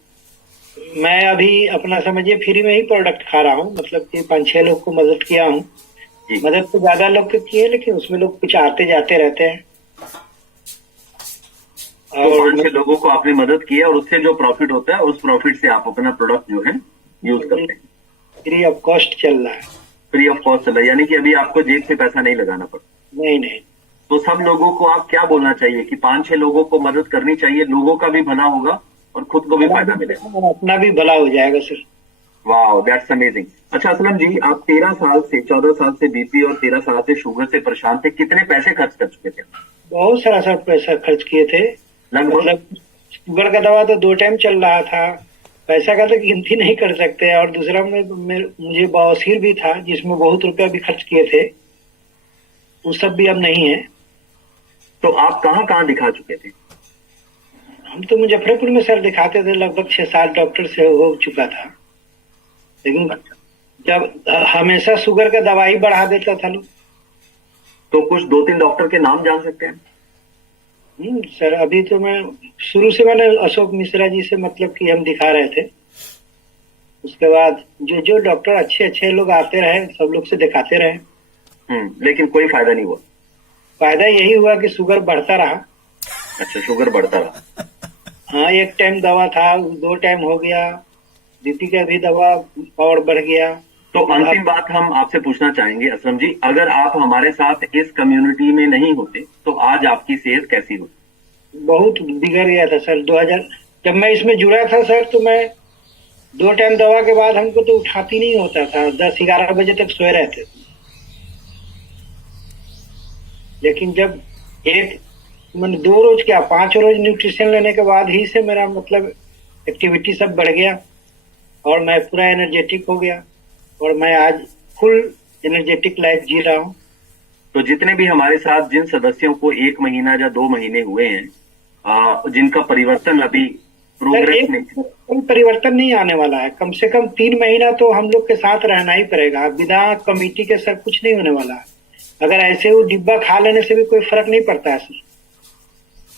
मैं अभी अपना समझिए फ्री में ही प्रोडक्ट खा रहा हूँ, मतलब कि 5-6 लोग को मदद किया हूँ। मदद तो ज्यादा लोग की है, लेकिन उसमें लोग कुछ आते जाते रहते हैं। और 5-6 लोगों को आपने मदद की है, और उससे जो प्रॉफिट होता है उस प्रॉफिट से आप अपना प्रोडक्ट जो है यूज करते हैं। फ्री ऑफ कॉस्ट चल रहा है। फ्री ऑफ कॉस्ट चल रहा है, यानी कि अभी आपको जेब से पैसा नहीं लगाना पड़ता। नहीं। तो सब लोगों को आप क्या बोलना चाहिए कि 5-6 लोगों को मदद करनी चाहिए, लोगों का भी भला होगा और खुद को भी फायदा मिलेगा, अपना भी भला हो जाएगा सर। वाह, दैट्स अमेजिंग। अच्छा असलम जी, आप 14 साल से बीपी और 13 साल से शुगर से परेशान थे। कितने पैसे खर्च कर चुके थे? बहुत सारा सर पैसा खर्च किए थे। लगभग मतलब शुगर का दवा तो 2 टाइम चल रहा था, पैसा का तो गिनती नहीं कर सकते। और दूसरा मुझे बवासीर भी था, जिसमें बहुत रुपया भी खर्च किए थे, वो सब भी अब नहीं है। तो आप कहाँ कहाँ दिखा चुके थे? हम तो मुजफ्फरपुर में सर दिखाते थे, लगभग 6-7 डॉक्टर से हो चुका था। लेकिन जब हमेशा शुगर का दवाई बढ़ा देता था लोग। तो कुछ 2-3 डॉक्टर के नाम जान सकते हैं? सर अभी तो मैं शुरू से मैंने अशोक मिश्रा जी से मतलब कि हम दिखा रहे थे। उसके बाद जो डॉक्टर अच्छे लोग आते रहे, सब लोग से दिखाते रहे। लेकिन कोई फायदा नहीं हुआ? फायदा यही हुआ कि शुगर बढ़ता रहा। अच्छा, शुगर बढ़ता रहा। हाँ, एक टाइम दवा था, 2 टाइम हो गया। बीपी का भी दवा और बढ़ गया। तो अंतिम बात हम आपसे पूछना चाहेंगे असलम जी, अगर आप हमारे साथ इस कम्युनिटी में नहीं होते तो आज आपकी सेहत कैसी होती? बहुत बिगड़ गया था सर। 2000 जब मैं इसमें जुड़ा था सर, तो मैं 2 टाइम दवा के बाद हमको तो उठाती नहीं होता था, 10-11 बजे तक सोए रहते। लेकिन जब 2 रोज क्या 5 रोज न्यूट्रिशन लेने के बाद ही से मेरा मतलब एक्टिविटी सब बढ़ गया और मैं पूरा एनर्जेटिक हो गया और मैं आज फुल एनर्जेटिक लाइफ जी रहा हूँ। तो जितने भी हमारे साथ जिन सदस्यों को 1 महीना या 2 महीने हुए हैं, जिनका परिवर्तन अभी प्रोग्रेस नहीं, कोई परिवर्तन नहीं आने वाला है। कम से कम 3 महीना तो हम लोग के साथ रहना ही पड़ेगा। बिना कमेटी के सर कुछ नहीं होने वाला है। अगर ऐसे वो डिब्बा खा लेने से भी कोई फर्क नहीं पड़ता है सर।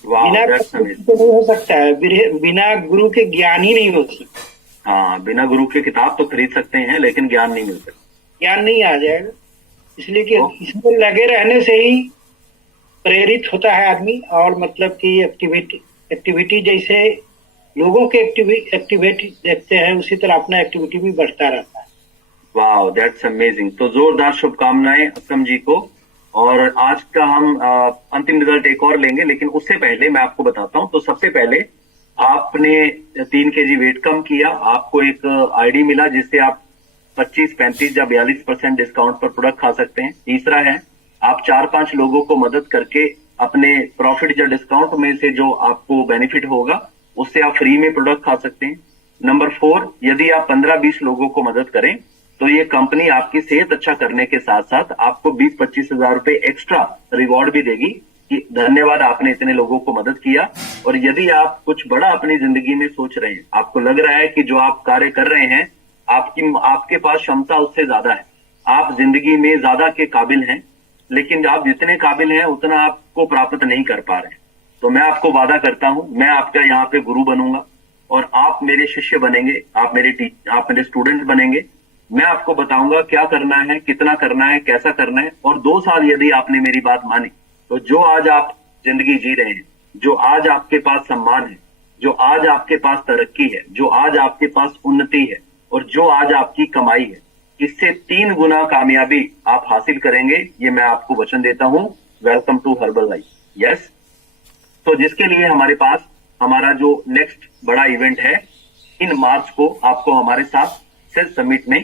बिना तो नहीं हो सकता है, बिना गुरु के ज्ञान ही नहीं हो सकता। हाँ, बिना गुरु के किताब तो खरीद सकते हैं लेकिन ज्ञान नहीं मिल सकता, ज्ञान नहीं आ जाएगा। इसलिए कि इसमें लगे रहने से ही प्रेरित होता है आदमी। और मतलब कि एक्टिविटी जैसे लोगों के एक्टिविटी देखते हैं, उसी तरह अपना एक्टिविटी भी बढ़ता रहता है। वाह, दैट्स अमेजिंग। तो जोरदार शुभकामनाएं असलम जी को। और आज का हम अंतिम रिजल्ट एक और लेंगे, लेकिन उससे पहले मैं आपको बताता हूं। तो सबसे पहले आपने 3 kg वेट कम किया, आपको एक आईडी मिला जिससे आप 25, 35 या 42% डिस्काउंट पर प्रोडक्ट खा सकते हैं। तीसरा है, आप 4-5 लोगों को मदद करके अपने प्रॉफिट या डिस्काउंट में से जो आपको बेनिफिट होगा उससे आप फ्री में प्रोडक्ट खा सकते हैं। नंबर 4, यदि आप 15-20 लोगों को मदद करें तो ये कंपनी आपकी सेहत अच्छा करने के साथ साथ आपको 20-25 हजार रुपए एक्स्ट्रा रिवॉर्ड भी देगी कि धन्यवाद, आपने इतने लोगों को मदद किया। और यदि आप कुछ बड़ा अपनी जिंदगी में सोच रहे हैं, आपको लग रहा है कि जो आप कार्य कर रहे हैं आपके पास क्षमता उससे ज्यादा है, आप जिंदगी में ज्यादा के काबिल हैं, लेकिन आप जितने काबिल हैं उतना आपको प्राप्त नहीं कर पा रहे हैं, तो मैं आपको वादा करता हूं, मैं आपका यहाँ पे गुरु बनूंगा और आप मेरे शिष्य बनेंगे, आप मेरे स्टूडेंट बनेंगे। मैं आपको बताऊंगा क्या करना है, कितना करना है, कैसा करना है। और 2 साल यदि आपने मेरी बात मानी तो जो आज आप जिंदगी जी रहे हैं, जो आज आपके पास सम्मान है, जो आज आपके पास तरक्की है, जो आज आपके पास उन्नति है और जो आज आपकी कमाई है, इससे 3 गुना कामयाबी आप हासिल करेंगे, ये मैं आपको वचन देता हूं। Welcome to Herbalife. Yes, तो जिसके लिए हमारे पास हमारा जो नेक्स्ट बड़ा इवेंट है, इन मार्च को आपको हमारे साथ सेल्फ समिट में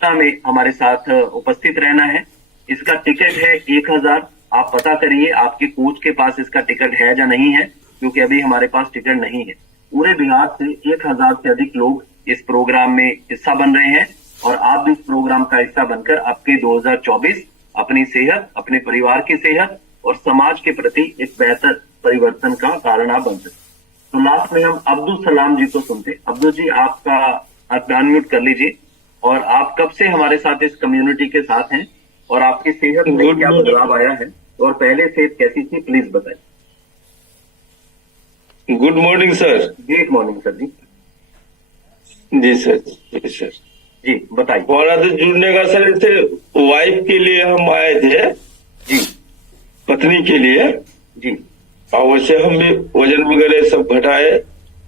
हमारे साथ उपस्थित रहना है। इसका टिकट है 1000। आप पता करिए आपके कोच के पास इसका टिकट है या नहीं है, क्योंकि अभी हमारे पास टिकट नहीं है। पूरे बिहार से 1000 से अधिक लोग इस प्रोग्राम में हिस्सा बन रहे हैं और आप भी इस प्रोग्राम का हिस्सा बनकर आपके 2024 अपनी सेहत, अपने परिवार की सेहत और समाज के प्रति एक बेहतर परिवर्तन का कारण आप बन सकते। तो लास्ट में हम अब्दुल सलाम जी को सुनते। अब्दुल जी, आपका अनम्यूट कर लीजिए और आप कब से हमारे साथ इस कम्युनिटी के साथ हैं और आपकी सेहत में क्या बदलाव आया है और पहले सेहत कैसी थी, प्लीज बताइए। Good morning sir. Good morning sir जी। जी सर, जी सर, जी बताइए। हमारा तो जुड़ने का सर, जैसे वाइफ के लिए हम आए थे जी, पत्नी के लिए जी, और वैसे हम भी वजन वगैरह सब घटाए।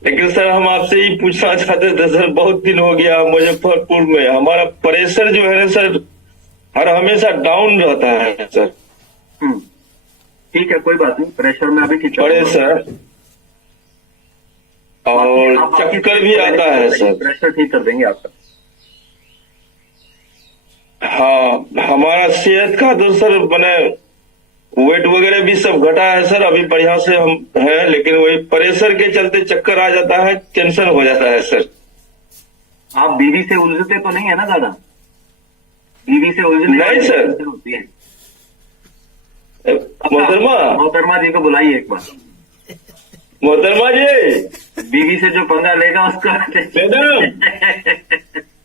लेकिन सर हम आपसे ही पूछना चाहते थे सर, बहुत दिन हो गया मुजफ्फरपुर में हमारा प्रेशर जो है ना सर, हर हमेशा डाउन रहता है सर। ठीक है, कोई बात नहीं, प्रेशर में अभी ठीक बड़े सर, और चक्कर भी आता है सर। प्रेशर ठीक कर देंगे आपका। हाँ, हमारा सेहत का तो सर मैंने वेट वगैरह भी सब घटा है सर, अभी बढ़िया से हम हैं, लेकिन वही प्रेशर के चलते चक्कर आ जाता है, टेंशन हो जाता है सर। आप बीवी से उलझते तो नहीं है ना दादा? बीवी से उलझने नहीं सर। होती है। मोहतरमा, मोहतरमा जी को बुलाइए एक बार। मोहतरमा जी, बीवी से जो पंगा लेगा उसको मैडम,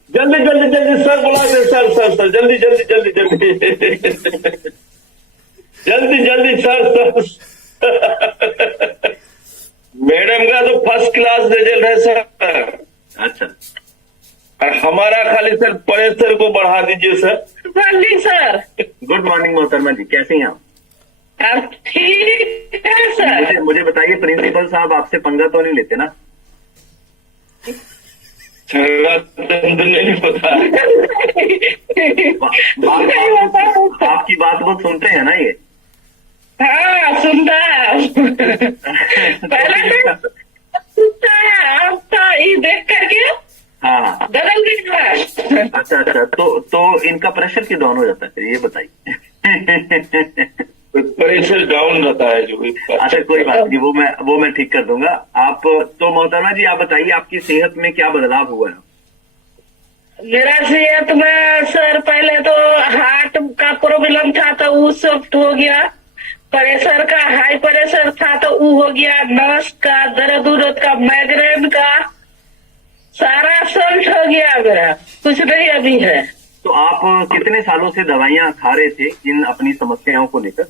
जल्दी जल्दी जल्दी सर बुला दे, सर सर सर जल्दी जल्दी जल्दी जल्दी जल्दी जल्दी सर सर। मैडम का तो फर्स्ट क्लास रिजल्ट है सर। अच्छा, और हमारा खाली सर प्रेशर को बढ़ा दीजिए sir. Morning sir. Good morning मोहतरमा जी, कैसे हैं आप? आप ठीक है सर? मुझे बताइए, प्रिंसिपल साहब आपसे पंगा तो नहीं लेते ना? नहीं पता। आपकी बात वो सुनते हैं ना ये? हाँ सुनता है। पहले तो सुनता है, अब तो ये देख करके हाँ। बदल गया। अच्छा अच्छा, तो इनका प्रेशर क्यों डाउन हो जाता है, ये बताइए। प्रेशर डाउन रहता है जो। अच्छा कोई बात नहीं, वो मैं ठीक कर दूंगा। आप तो मोहतरमा जी आप बताइए, आपकी सेहत में क्या बदलाव हुआ है? मेरा सेहत में सर पहले तो हार्ट का प्रॉब्लम था तो वो सॉफ्ट हो गया। प्रेशर का हाई प्रेशर था तो वो हो गया। नस का दर्द उर्द का, माइग्रेन का, सारा सॉल्ट हो गया मेरा। कुछ नहीं अभी है। तो आप कितने सालों से दवाइयां खा रहे थे इन अपनी समस्याओं को लेकर?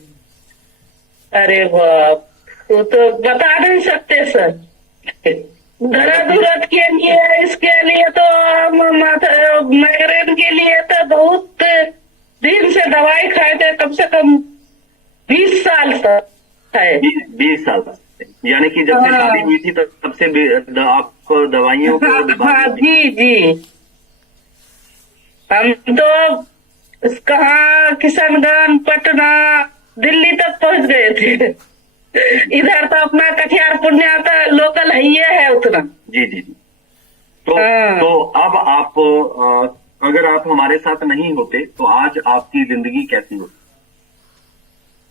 अरे बाप, वो तो बता नहीं सकते सर। दर्द उर्द के लिए, इसके लिए तो माइग्रेन के लिए तो बहुत दिन से दवाई खाए थे, कम से कम 20 साल तक है। 20 साल तक, यानी कि जब से शादी हुई थी तब से आपको दवाइयों को हाँ जी जी। हम तो कहाँ किशनगंज, पटना, दिल्ली तक पहुंच गए थे। इधर तो अपना कटिहार पूर्णिया तो लोकल ही है उतना। जी जी जी। तो अब आप अगर आप हमारे साथ नहीं होते तो आज आपकी जिंदगी कैसी होती?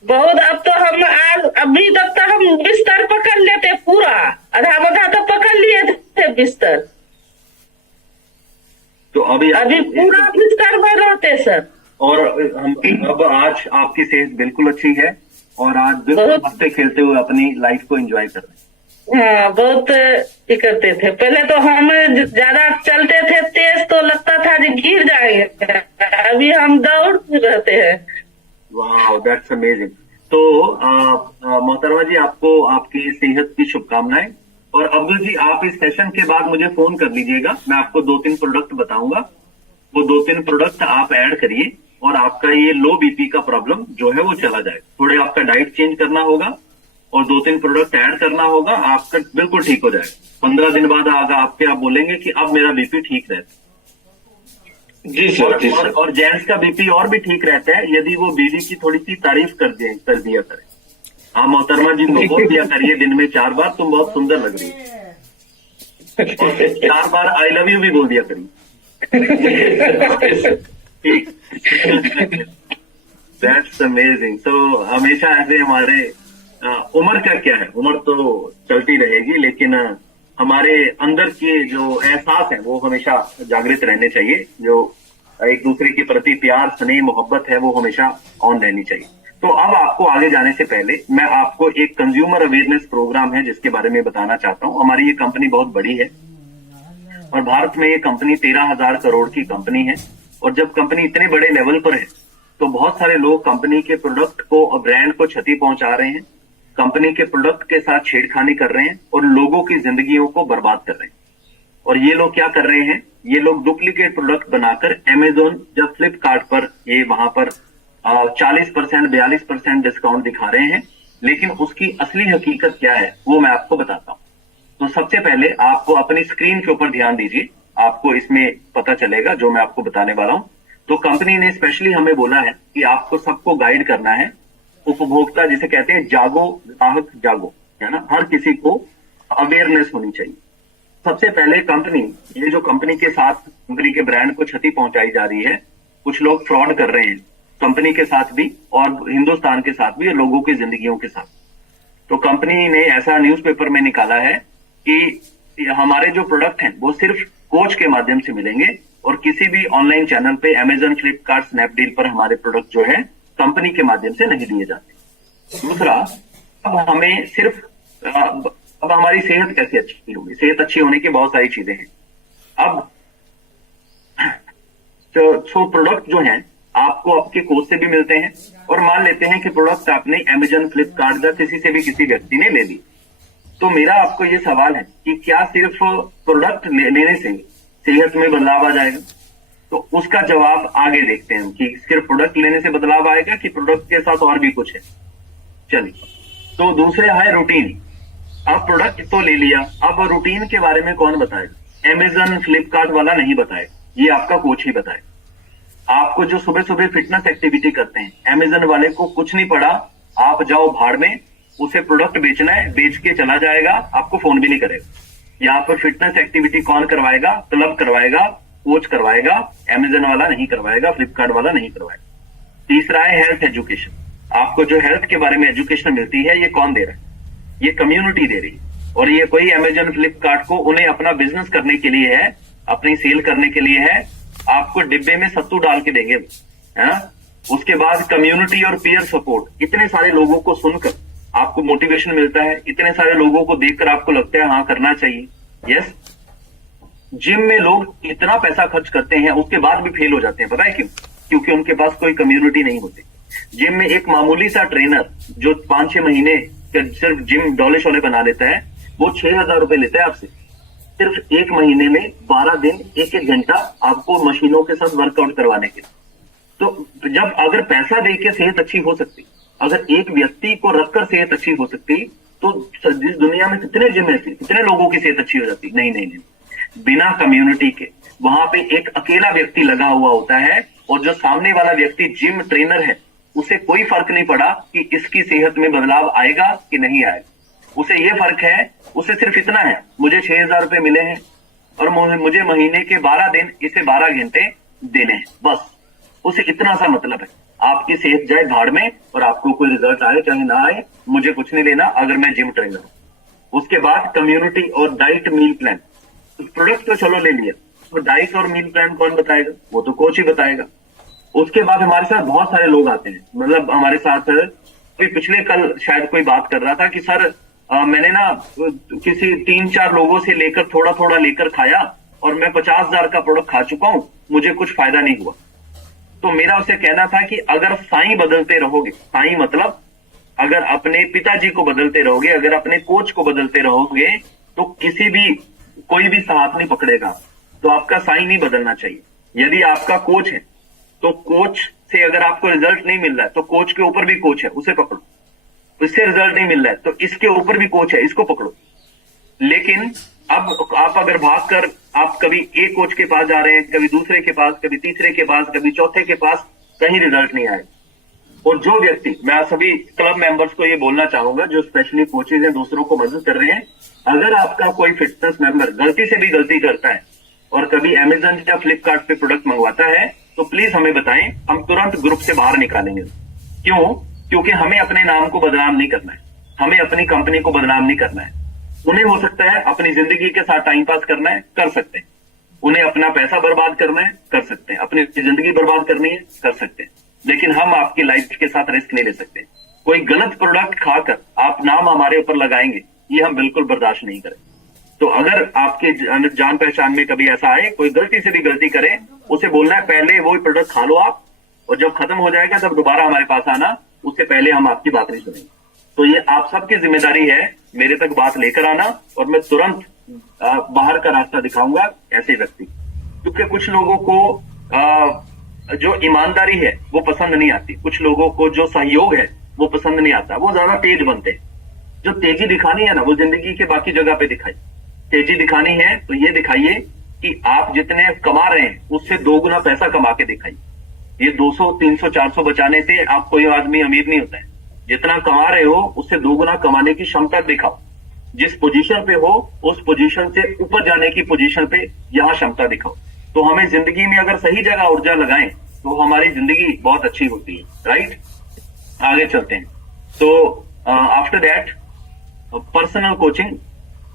बहुत। अब तो हम आज अभी तक तो हम बिस्तर पकड़ लेते पूरा, आधा आधा तो पकड़ लिए थे बिस्तर। तो अभी पूरा बिस्तर में रहते सर। और हम अब आज आपकी सेहत बिल्कुल अच्छी है और आज बिल्कुल हंसते खेलते हुए अपनी लाइफ को एंजॉय कर रहे हैं। हाँ बहुत ये करते थे। पहले तो हम ज्यादा चलते थे तेज तो लगता था कि गिर जाएंगे, अभी हम दौड़ रहते हैं। वाह, दैट्स अमेजिंग। तो मोहतरमा जी आपको आपकी सेहत की शुभकामनाएं। और अब्दुल जी आप इस सेशन के बाद मुझे फोन कर लीजिएगा, मैं आपको 2-3 प्रोडक्ट बताऊंगा। वो 2-3 प्रोडक्ट आप ऐड करिए और आपका ये लो बीपी का प्रॉब्लम जो है वो चला जाए। थोड़े आपका डाइट चेंज करना होगा और 2-3 प्रोडक्ट ऐड करना होगा, आपका बिल्कुल ठीक हो जाएगा। 15 दिन बाद आगा आपके आप बोलेंगे कि अब मेरा बीपी ठीक रहता है। जी सर। और जेंट्स का बीपी और भी ठीक रहता है यदि वो बीवी की थोड़ी सी तारीफ कर दिया करे। हाँ मोहतरमा जी को बोल दिया करिए दिन में 4 बार, तुम बहुत सुंदर लग रही हो। और 4 बार आई लव यू भी बोल दिया करिए। ठीक। That's amazing. तो हमेशा ऐसे हमारे उम्र का क्या है, उम्र तो चलती रहेगी लेकिन हमारे अंदर के जो एहसास है वो हमेशा जागृत रहने चाहिए। जो एक दूसरे के प्रति प्यार, स्नेह, मोहब्बत है वो हमेशा ऑन रहनी चाहिए। तो अब आपको आगे जाने से पहले मैं आपको एक कंज्यूमर अवेयरनेस प्रोग्राम है जिसके बारे में बताना चाहता हूँ। हमारी ये कंपनी बहुत बड़ी है और भारत में ये कंपनी 13,000 करोड़ की कंपनी है। और जब कंपनी इतने बड़े लेवल पर है तो बहुत सारे लोग कंपनी के प्रोडक्ट को और ब्रांड को क्षति पहुंचा रहे हैं, कंपनी के प्रोडक्ट के साथ छेड़खानी कर रहे हैं और लोगों की जिंदगियों को बर्बाद कर रहे हैं। और ये लोग क्या कर रहे हैं, ये लोग डुप्लीकेट प्रोडक्ट बनाकर अमेजोन या फ्लिपकार्ट पर ये वहां पर 40%, 42% डिस्काउंट दिखा रहे हैं। लेकिन उसकी असली हकीकत क्या है वो मैं आपको बताता हूँ। तो सबसे पहले आपको अपनी स्क्रीन के ऊपर ध्यान दीजिए, आपको इसमें पता चलेगा जो मैं आपको बताने वाला हूँ। तो कंपनी ने स्पेशली हमें बोला है कि आपको सबको गाइड करना है, उपभोक्ता जिसे कहते हैं जागो ग्राहक जागो, है ना, हर किसी को अवेयरनेस होनी चाहिए। सबसे पहले कंपनी, ये जो कंपनी के साथ कंपनी के ब्रांड को क्षति पहुंचाई जा रही है, कुछ लोग फ्रॉड कर रहे हैं कंपनी के साथ भी और हिंदुस्तान के साथ भी और लोगों की जिंदगियों के साथ। तो कंपनी ने ऐसा न्यूज़पेपर में निकाला है कि हमारे जो प्रोडक्ट हैं वो सिर्फ कोच के माध्यम से मिलेंगे और किसी भी ऑनलाइन चैनल पे अमेजन, फ्लिपकार्ट, स्नैपडील पर हमारे प्रोडक्ट जो है कंपनी के माध्यम से नहीं दिए जाते। दूसरा, अब हमें सिर्फ अब हमारी सेहत कैसे अच्छी होगी? सेहत अच्छी होने की बहुत सारी चीजें हैं। अब तो प्रोडक्ट जो है आपको आपके कोच से भी मिलते हैं, और मान लेते हैं कि प्रोडक्ट आपने अमेजन, फ्लिपकार्ट या किसी से भी किसी व्यक्ति ने ले ली, तो मेरा आपको ये सवाल है कि क्या सिर्फ प्रोडक्ट लेने से सेहत में बदलाव आ जाएगा? तो उसका जवाब आगे देखते हैं कि सिर्फ प्रोडक्ट लेने से बदलाव आएगा कि प्रोडक्ट के साथ और भी कुछ है। चलिए, तो दूसरे है रूटीन। अब प्रोडक्ट तो ले लिया, अब रूटीन के बारे में कौन बताएगा? अमेजन, फ्लिपकार्ट वाला नहीं बताएगा, ये आपका कोच ही बताएगा। आपको जो सुबह सुबह फिटनेस एक्टिविटी करते हैं, अमेजन वाले को कुछ नहीं पड़ा, आप जाओ भाड़ में, उसे प्रोडक्ट बेचना है, बेच के चला जाएगा, आपको फोन भी नहीं करेगा। यहाँ पर फिटनेस एक्टिविटी कौन करवाएगा? क्लब करवाएगा, कोच करवाएगा, अमेजन वाला नहीं करवाएगा, फ्लिपकार्ट वाला नहीं करवाएगा। तीसरा है हेल्थ एजुकेशन। आपको जो हेल्थ के बारे में एजुकेशन मिलती है, ये कौन दे रहा है? ये कम्युनिटी दे रही है। और ये कोई अमेजन, फ्लिपकार्ट को उन्हें अपना बिजनेस करने के लिए है, अपनी सेल करने के लिए है, आपको डिब्बे में सत्तू डाल के देंगे, है? उसके बाद कम्युनिटी और पीयर सपोर्ट। इतने सारे लोगों को सुनकर आपको मोटिवेशन मिलता है, इतने सारे लोगों को देखकर आपको लगता है हाँ करना चाहिए। यस, जिम में लोग इतना पैसा खर्च करते हैं, उसके बाद भी फेल हो जाते हैं। पता है क्यों? क्योंकि उनके पास कोई कम्युनिटी नहीं होती। जिम में एक मामूली सा ट्रेनर जो 5-6 महीने सिर्फ जिम डोले शोले बना लेता है, वो 6,000 रुपए लेता है आपसे। सिर्फ एक महीने में 12 दिन 1-1 घंटा आपको मशीनों के साथ वर्कआउट करवाने के। तो जब अगर पैसा देके सेहत अच्छी हो सकती, अगर एक व्यक्ति को रखकर सेहत अच्छी हो सकती, तो जिस दुनिया में कितने जिम ऐसे, कितने लोगों की सेहत अच्छी हो जाती। नहीं नहीं नहीं, बिना कम्युनिटी के वहां पे एक अकेला व्यक्ति लगा हुआ होता है, और जो सामने वाला व्यक्ति जिम ट्रेनर है, उसे कोई फर्क नहीं पड़ा कि इसकी सेहत में बदलाव आएगा कि नहीं आएगा। उसे ये फर्क है, उसे सिर्फ इतना है, मुझे 6,000 रुपए मिले हैं और मुझे महीने के 12 दिन इसे 12 घंटे देने हैं, बस। उसे इतना सा मतलब है। आपकी सेहत जाए भाड़ में और आपको कोई रिजल्ट आए चाहे ना आए, मुझे कुछ नहीं लेना अगर मैं जिम ट्रेनर हूं। उसके बाद कम्युनिटी और डाइट मील प्लान। प्रोडक्ट तो चलो ले लिया, तो डाइट और मील प्लान कौन बताएगा? वो तो कोच ही बताएगा। उसके बाद हमारे साथ बहुत सारे लोग आते हैं, मतलब हमारे साथ पिछले कल शायद कोई बात कर रहा था कि सर मैंने ना किसी 3-4 लोगों से लेकर थोड़ा थोड़ा लेकर खाया और मैं 50,000 का प्रोडक्ट खा चुका हूं, मुझे कुछ फायदा नहीं हुआ। तो मेरा उसे कहना था कि अगर साईं बदलते रहोगे, साईं मतलब अगर अपने पिताजी को बदलते रहोगे, अगर अपने कोच को बदलते रहोगे, तो कोई भी हाथ नहीं पकड़ेगा। तो आपका साईं नहीं बदलना चाहिए। यदि आपका कोच है, तो कोच से अगर आपको रिजल्ट नहीं मिल रहा है, तो कोच के ऊपर भी कोच है, उसे पकड़ो। इससे रिजल्ट नहीं मिल रहा है, तो इसके ऊपर भी कोच है, इसको पकड़ो। लेकिन अब आप अगर भागकर आप कभी एक कोच के पास जा रहे हैं, कभी दूसरे के पास, कभी तीसरे के पास, कभी चौथे के पास, कहीं रिजल्ट नहीं आएगा। और जो व्यक्ति, मैं सभी क्लब मेंबर्स को ये बोलना चाहूंगा जो स्पेशली कोचेज हैं, दूसरों को मदद कर रहे हैं, अगर आपका कोई फिटनेस मेंबर गलती से भी गलती करता है और कभी अमेजन या फ्लिपकार्ट पे प्रोडक्ट मंगवाता है, तो प्लीज हमें बताएं, हम तुरंत ग्रुप से बाहर निकालेंगे। क्यों? क्योंकि हमें अपने नाम को बदनाम नहीं करना है, हमें अपनी कंपनी को बदनाम नहीं करना है। उन्हें हो सकता है अपनी जिंदगी के साथ टाइम पास करना है, कर सकते हैं। उन्हें अपना पैसा बर्बाद करना है, कर सकते हैं। अपनी जिंदगी बर्बाद करनी है, कर सकते हैं। लेकिन हम आपकी लाइफ के साथ रिस्क नहीं ले सकते। कोई गलत प्रोडक्ट खाकर आप नाम हमारे ऊपर लगाएंगे, ये हम बिल्कुल बर्दाश्त नहीं करें। तो अगर आपके जान पहचान में कभी ऐसा आए, कोई गलती से भी गलती करे, उसे बोलना है पहले वो प्रोडक्ट खा लो आप, और जब खत्म हो जाएगा तब दोबारा हमारे पास आना, उससे पहले हम आपकी बात नहीं सुनेंगे। तो ये आप सबकी जिम्मेदारी है, मेरे तक बात लेकर आना, और मैं तुरंत बाहर का रास्ता दिखाऊंगा ऐसे व्यक्ति। क्योंकि कुछ लोगों को जो ईमानदारी है वो पसंद नहीं आती, कुछ लोगों को जो सहयोग है वो पसंद नहीं आता, वो ज्यादा तेज बनते हैं। जो तेजी दिखानी है ना, वो जिंदगी के बाकी जगह पे दिखाई। तेजी दिखानी है तो ये दिखाइए कि आप जितने कमा रहे हैं उससे 2 गुना पैसा कमा के दिखाइए। ये 200, 300, 400 बचाने से आप कोई आदमी अमीर नहीं होता है। जितना कमा रहे हो उससे 2 गुना कमाने की क्षमता दिखाओ। जिस पोजीशन पे हो उस पोजीशन से ऊपर जाने की पोजीशन पे यहाँ क्षमता दिखाओ। तो हमें जिंदगी में अगर सही जगह ऊर्जा लगाएं तो हमारी जिंदगी बहुत अच्छी होती है। राइट, आगे चलते हैं। तो आफ्टर दैट पर्सनल कोचिंग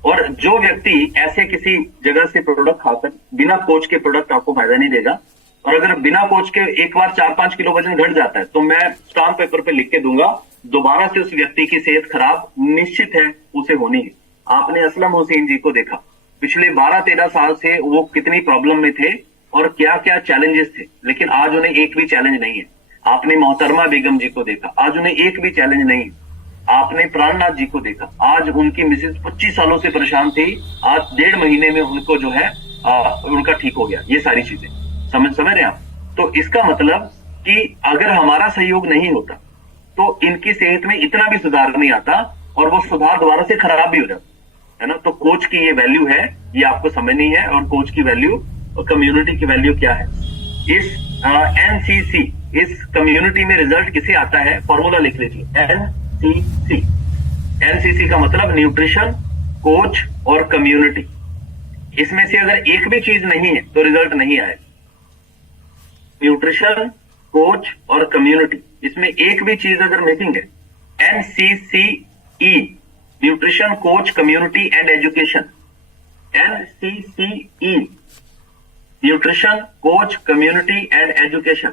और जो व्यक्ति ऐसे किसी जगह से प्रोडक्ट खाकर बिना कोच के प्रोडक्ट आपको फायदा नहीं देगा, और अगर बिना कोच के एक बार 4-5 किलो वजन घट जाता है तो मैं स्टाम्प पेपर पे लिख के दूंगा, दोबारा से उस व्यक्ति की सेहत खराब निश्चित है उसे होनी है। आपने असलम हुसैन जी को देखा, पिछले 12-13 साल से वो कितनी प्रॉब्लम में थे और क्या क्या चैलेंजेस थे, लेकिन आज उन्हें एक भी चैलेंज नहीं है। आपने मोहतरमा बेगम जी को देखा, आज उन्हें एक भी चैलेंज नहीं है। आपने प्राणनाथ जी को देखा, आज उनकी मिसेज 25 सालों से परेशान थी, आज 1.5 महीने में उनको जो है उनका ठीक हो गया। ये सारी चीजें समझ रहे हैं आप? तो इसका मतलब कि अगर हमारा सहयोग नहीं होता तो इनकी सेहत में इतना भी सुधार नहीं आता और वो सुधार दोबारा से खराब भी हो जाता है ना। तो कोच की ये वैल्यू है, ये आपको समझनी है। और कोच की वैल्यू और कम्युनिटी की वैल्यू क्या है, इस एनसीसी, इस कम्युनिटी में रिजल्ट किसे आता है, फॉर्मूला लिख लीजिए, एनसीसी। एनसीसी का मतलब न्यूट्रिशन, कोच और कम्युनिटी। इसमें से अगर एक भी चीज नहीं है तो रिजल्ट नहीं आएगा। न्यूट्रिशन, कोच और कम्युनिटी, इसमें एक भी चीज अगर मिसिंग है, NCCE, nutrition, coach, community and education, NCCE, nutrition, coach, community and education.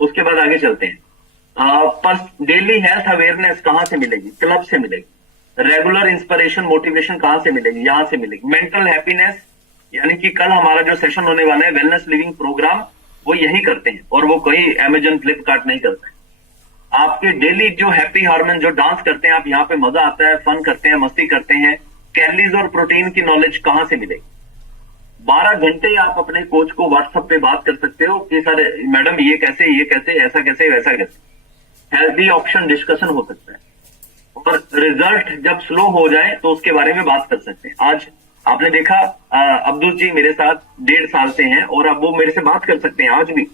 उसके बाद आगे चलते हैं। डेली हेल्थ अवेयरनेस कहां से मिलेगी? क्लब से मिलेगी। रेगुलर इंस्पिरेशन, मोटिवेशन कहां से मिलेगी? यहां से मिलेगी। मेंटल हैप्पीनेस, यानी कि कल हमारा जो सेशन होने वाला है वेलनेस लिविंग प्रोग्राम, वो यही करते हैं और वो कोई अमेजन, फ्लिपकार्ट नहीं करते हैं। आपके डेली जो हैप्पी हार्मोन जो डांस करते हैं आप, यहाँ पे मजा आता है, फन करते हैं, मस्ती करते हैं। कैलोरीज और प्रोटीन की नॉलेज कहां से मिलेगी? 12 घंटे आप अपने कोच को व्हाट्सएप पे बात कर सकते हो कि सर मैडम ये कैसे, ऐसा कैसे, वैसा कैसे। हेल्दी ऑप्शन डिस्कशन हो सकता है और रिजल्ट जब स्लो हो जाए तो उसके बारे में बात कर सकते हैं। आज आपने देखा अब्दुल जी मेरे साथ 1.5 साल से हैं और अब वो मेरे से बात कर सकते हैं आज भी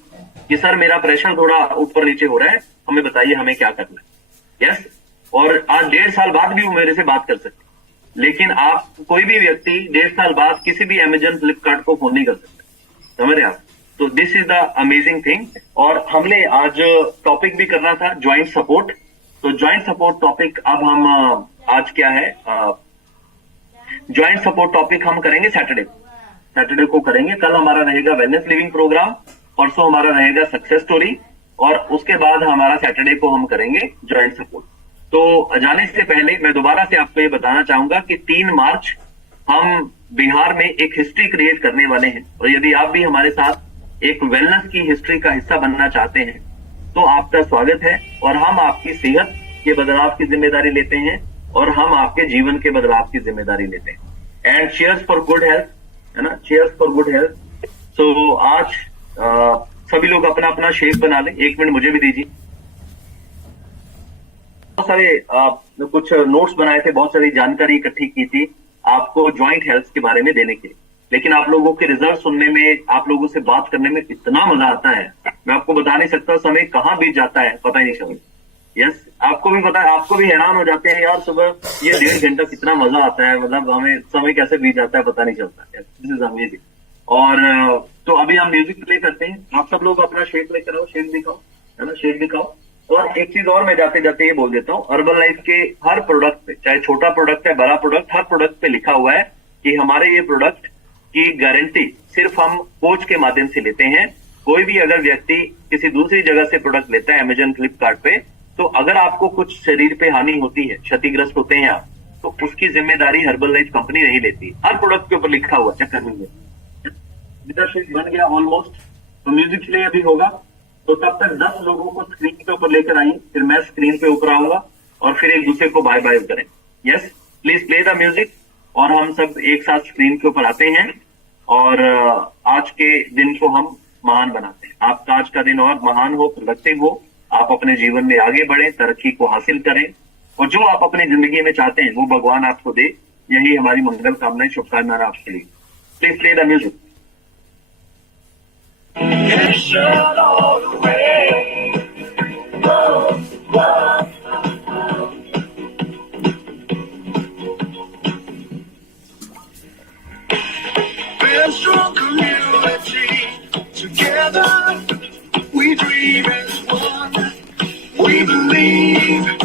कि सर मेरा प्रेशर थोड़ा ऊपर नीचे हो रहा है, हमें बताइए हमें क्या करना है। यस, और आज 1.5 साल बाद भी वो मेरे से बात कर सकते हैं। लेकिन आप कोई भी व्यक्ति 1.5 साल बाद किसी भी अमेजन, फ्लिपकार्ट को फोन नहीं कर सकते, समझ रहे आप? तो this is the amazing thing. और हमने आज टॉपिक भी करना था ज्वाइंट सपोर्ट। तो ज्वाइंट सपोर्ट टॉपिक अब हम आज क्या है, ज्वाइंट सपोर्ट टॉपिक हम करेंगे सैटरडे को करेंगे। कल हमारा रहेगा वेलनेस लिविंग प्रोग्राम, परसों हमारा रहेगा सक्सेस स्टोरी और उसके बाद हमारा सैटरडे को हम करेंगे ज्वाइंट सपोर्ट। तो जाने से पहले मैं दोबारा से आपको ये बताना चाहूंगा कि 3 मार्च हम बिहार में एक हिस्ट्री क्रिएट करने वाले हैं और यदि आप भी हमारे साथ एक वेलनेस की हिस्ट्री का हिस्सा बनना चाहते हैं तो आपका स्वागत है। और हम आपकी सेहत के बदलाव की जिम्मेदारी लेते हैं और हम आपके जीवन के बदलाव की जिम्मेदारी लेते हैं। And cheers for good health, है ना, चीयर्स फॉर गुड हेल्थ। सो आज सभी लोग अपना अपना शेक बना लें। 1 मिनट मुझे भी दीजिए। बहुत सारे कुछ नोट्स बनाए थे, बहुत सारी जानकारी इकट्ठी की थी आपको ज्वाइंट हेल्थ के बारे में देने के लिए, लेकिन आप लोगों के रिजल्ट सुनने में, आप लोगों से बात करने में इतना मजा आता है, मैं आपको बता नहीं सकता। समय कहाँ बीत जाता है पता ही नहीं चलता। यस, आपको भी पता है, आपको भी हैरान हो जाते हैं यार सुबह ये 1.5 घंटा कितना मजा आता है, मतलब हमें समय कैसे बीत जाता है पता नहीं चलता। This is amazing. और तो अभी हम म्यूजिक प्ले करते हैं। आप सब लोग अपना शेक लेकर आओ, शेक दिखाओ, है ना, शेक दिखाओ। और एक चीज और मैं जाते जाते ये बोल देता हूँ, अर्बन लाइफ के हर प्रोडक्ट पे, चाहे छोटा प्रोडक्ट है बड़ा प्रोडक्ट, हर प्रोडक्ट पे लिखा हुआ है कि हमारे ये प्रोडक्ट की गारंटी सिर्फ हम कोच के माध्यम से लेते हैं। कोई भी अगर व्यक्ति किसी दूसरी जगह से प्रोडक्ट लेता है अमेजन, फ्लिपकार्ट पे, तो अगर आपको कुछ शरीर पे हानि होती है, क्षतिग्रस्त होते हैं आप, तो उसकी जिम्मेदारी हर्बल लाइफ कंपनी नहीं लेती। हर प्रोडक्ट के ऊपर लिखा हुआ, चेक कर लीजिए। लीडरशिप बन गया ऑलमोस्ट। तो म्यूजिक प्ले अभी होगा, तो तब तक 10 लोगों को स्क्रीन के ऊपर लेकर आइए, फिर मैं स्क्रीन पे ऊपर आऊंगा और फिर एक दूसरे को बाय बाय करें। Yes, please play the music और हम सब एक साथ स्क्रीन के ऊपर आते हैं और आज के दिन को हम महान बनाते हैं। आपका आज का दिन और महान हो, प्रोडक्टिव हो, आप अपने जीवन में आगे बढ़ें, तरक्की को हासिल करें और जो आप अपनी जिंदगी में चाहते हैं वो भगवान आपको दे। यही हमारी मंगल कामनाएं, शुभकामनाएं आपके लिए। Please play the music. Strong community, together we dream as one. We believe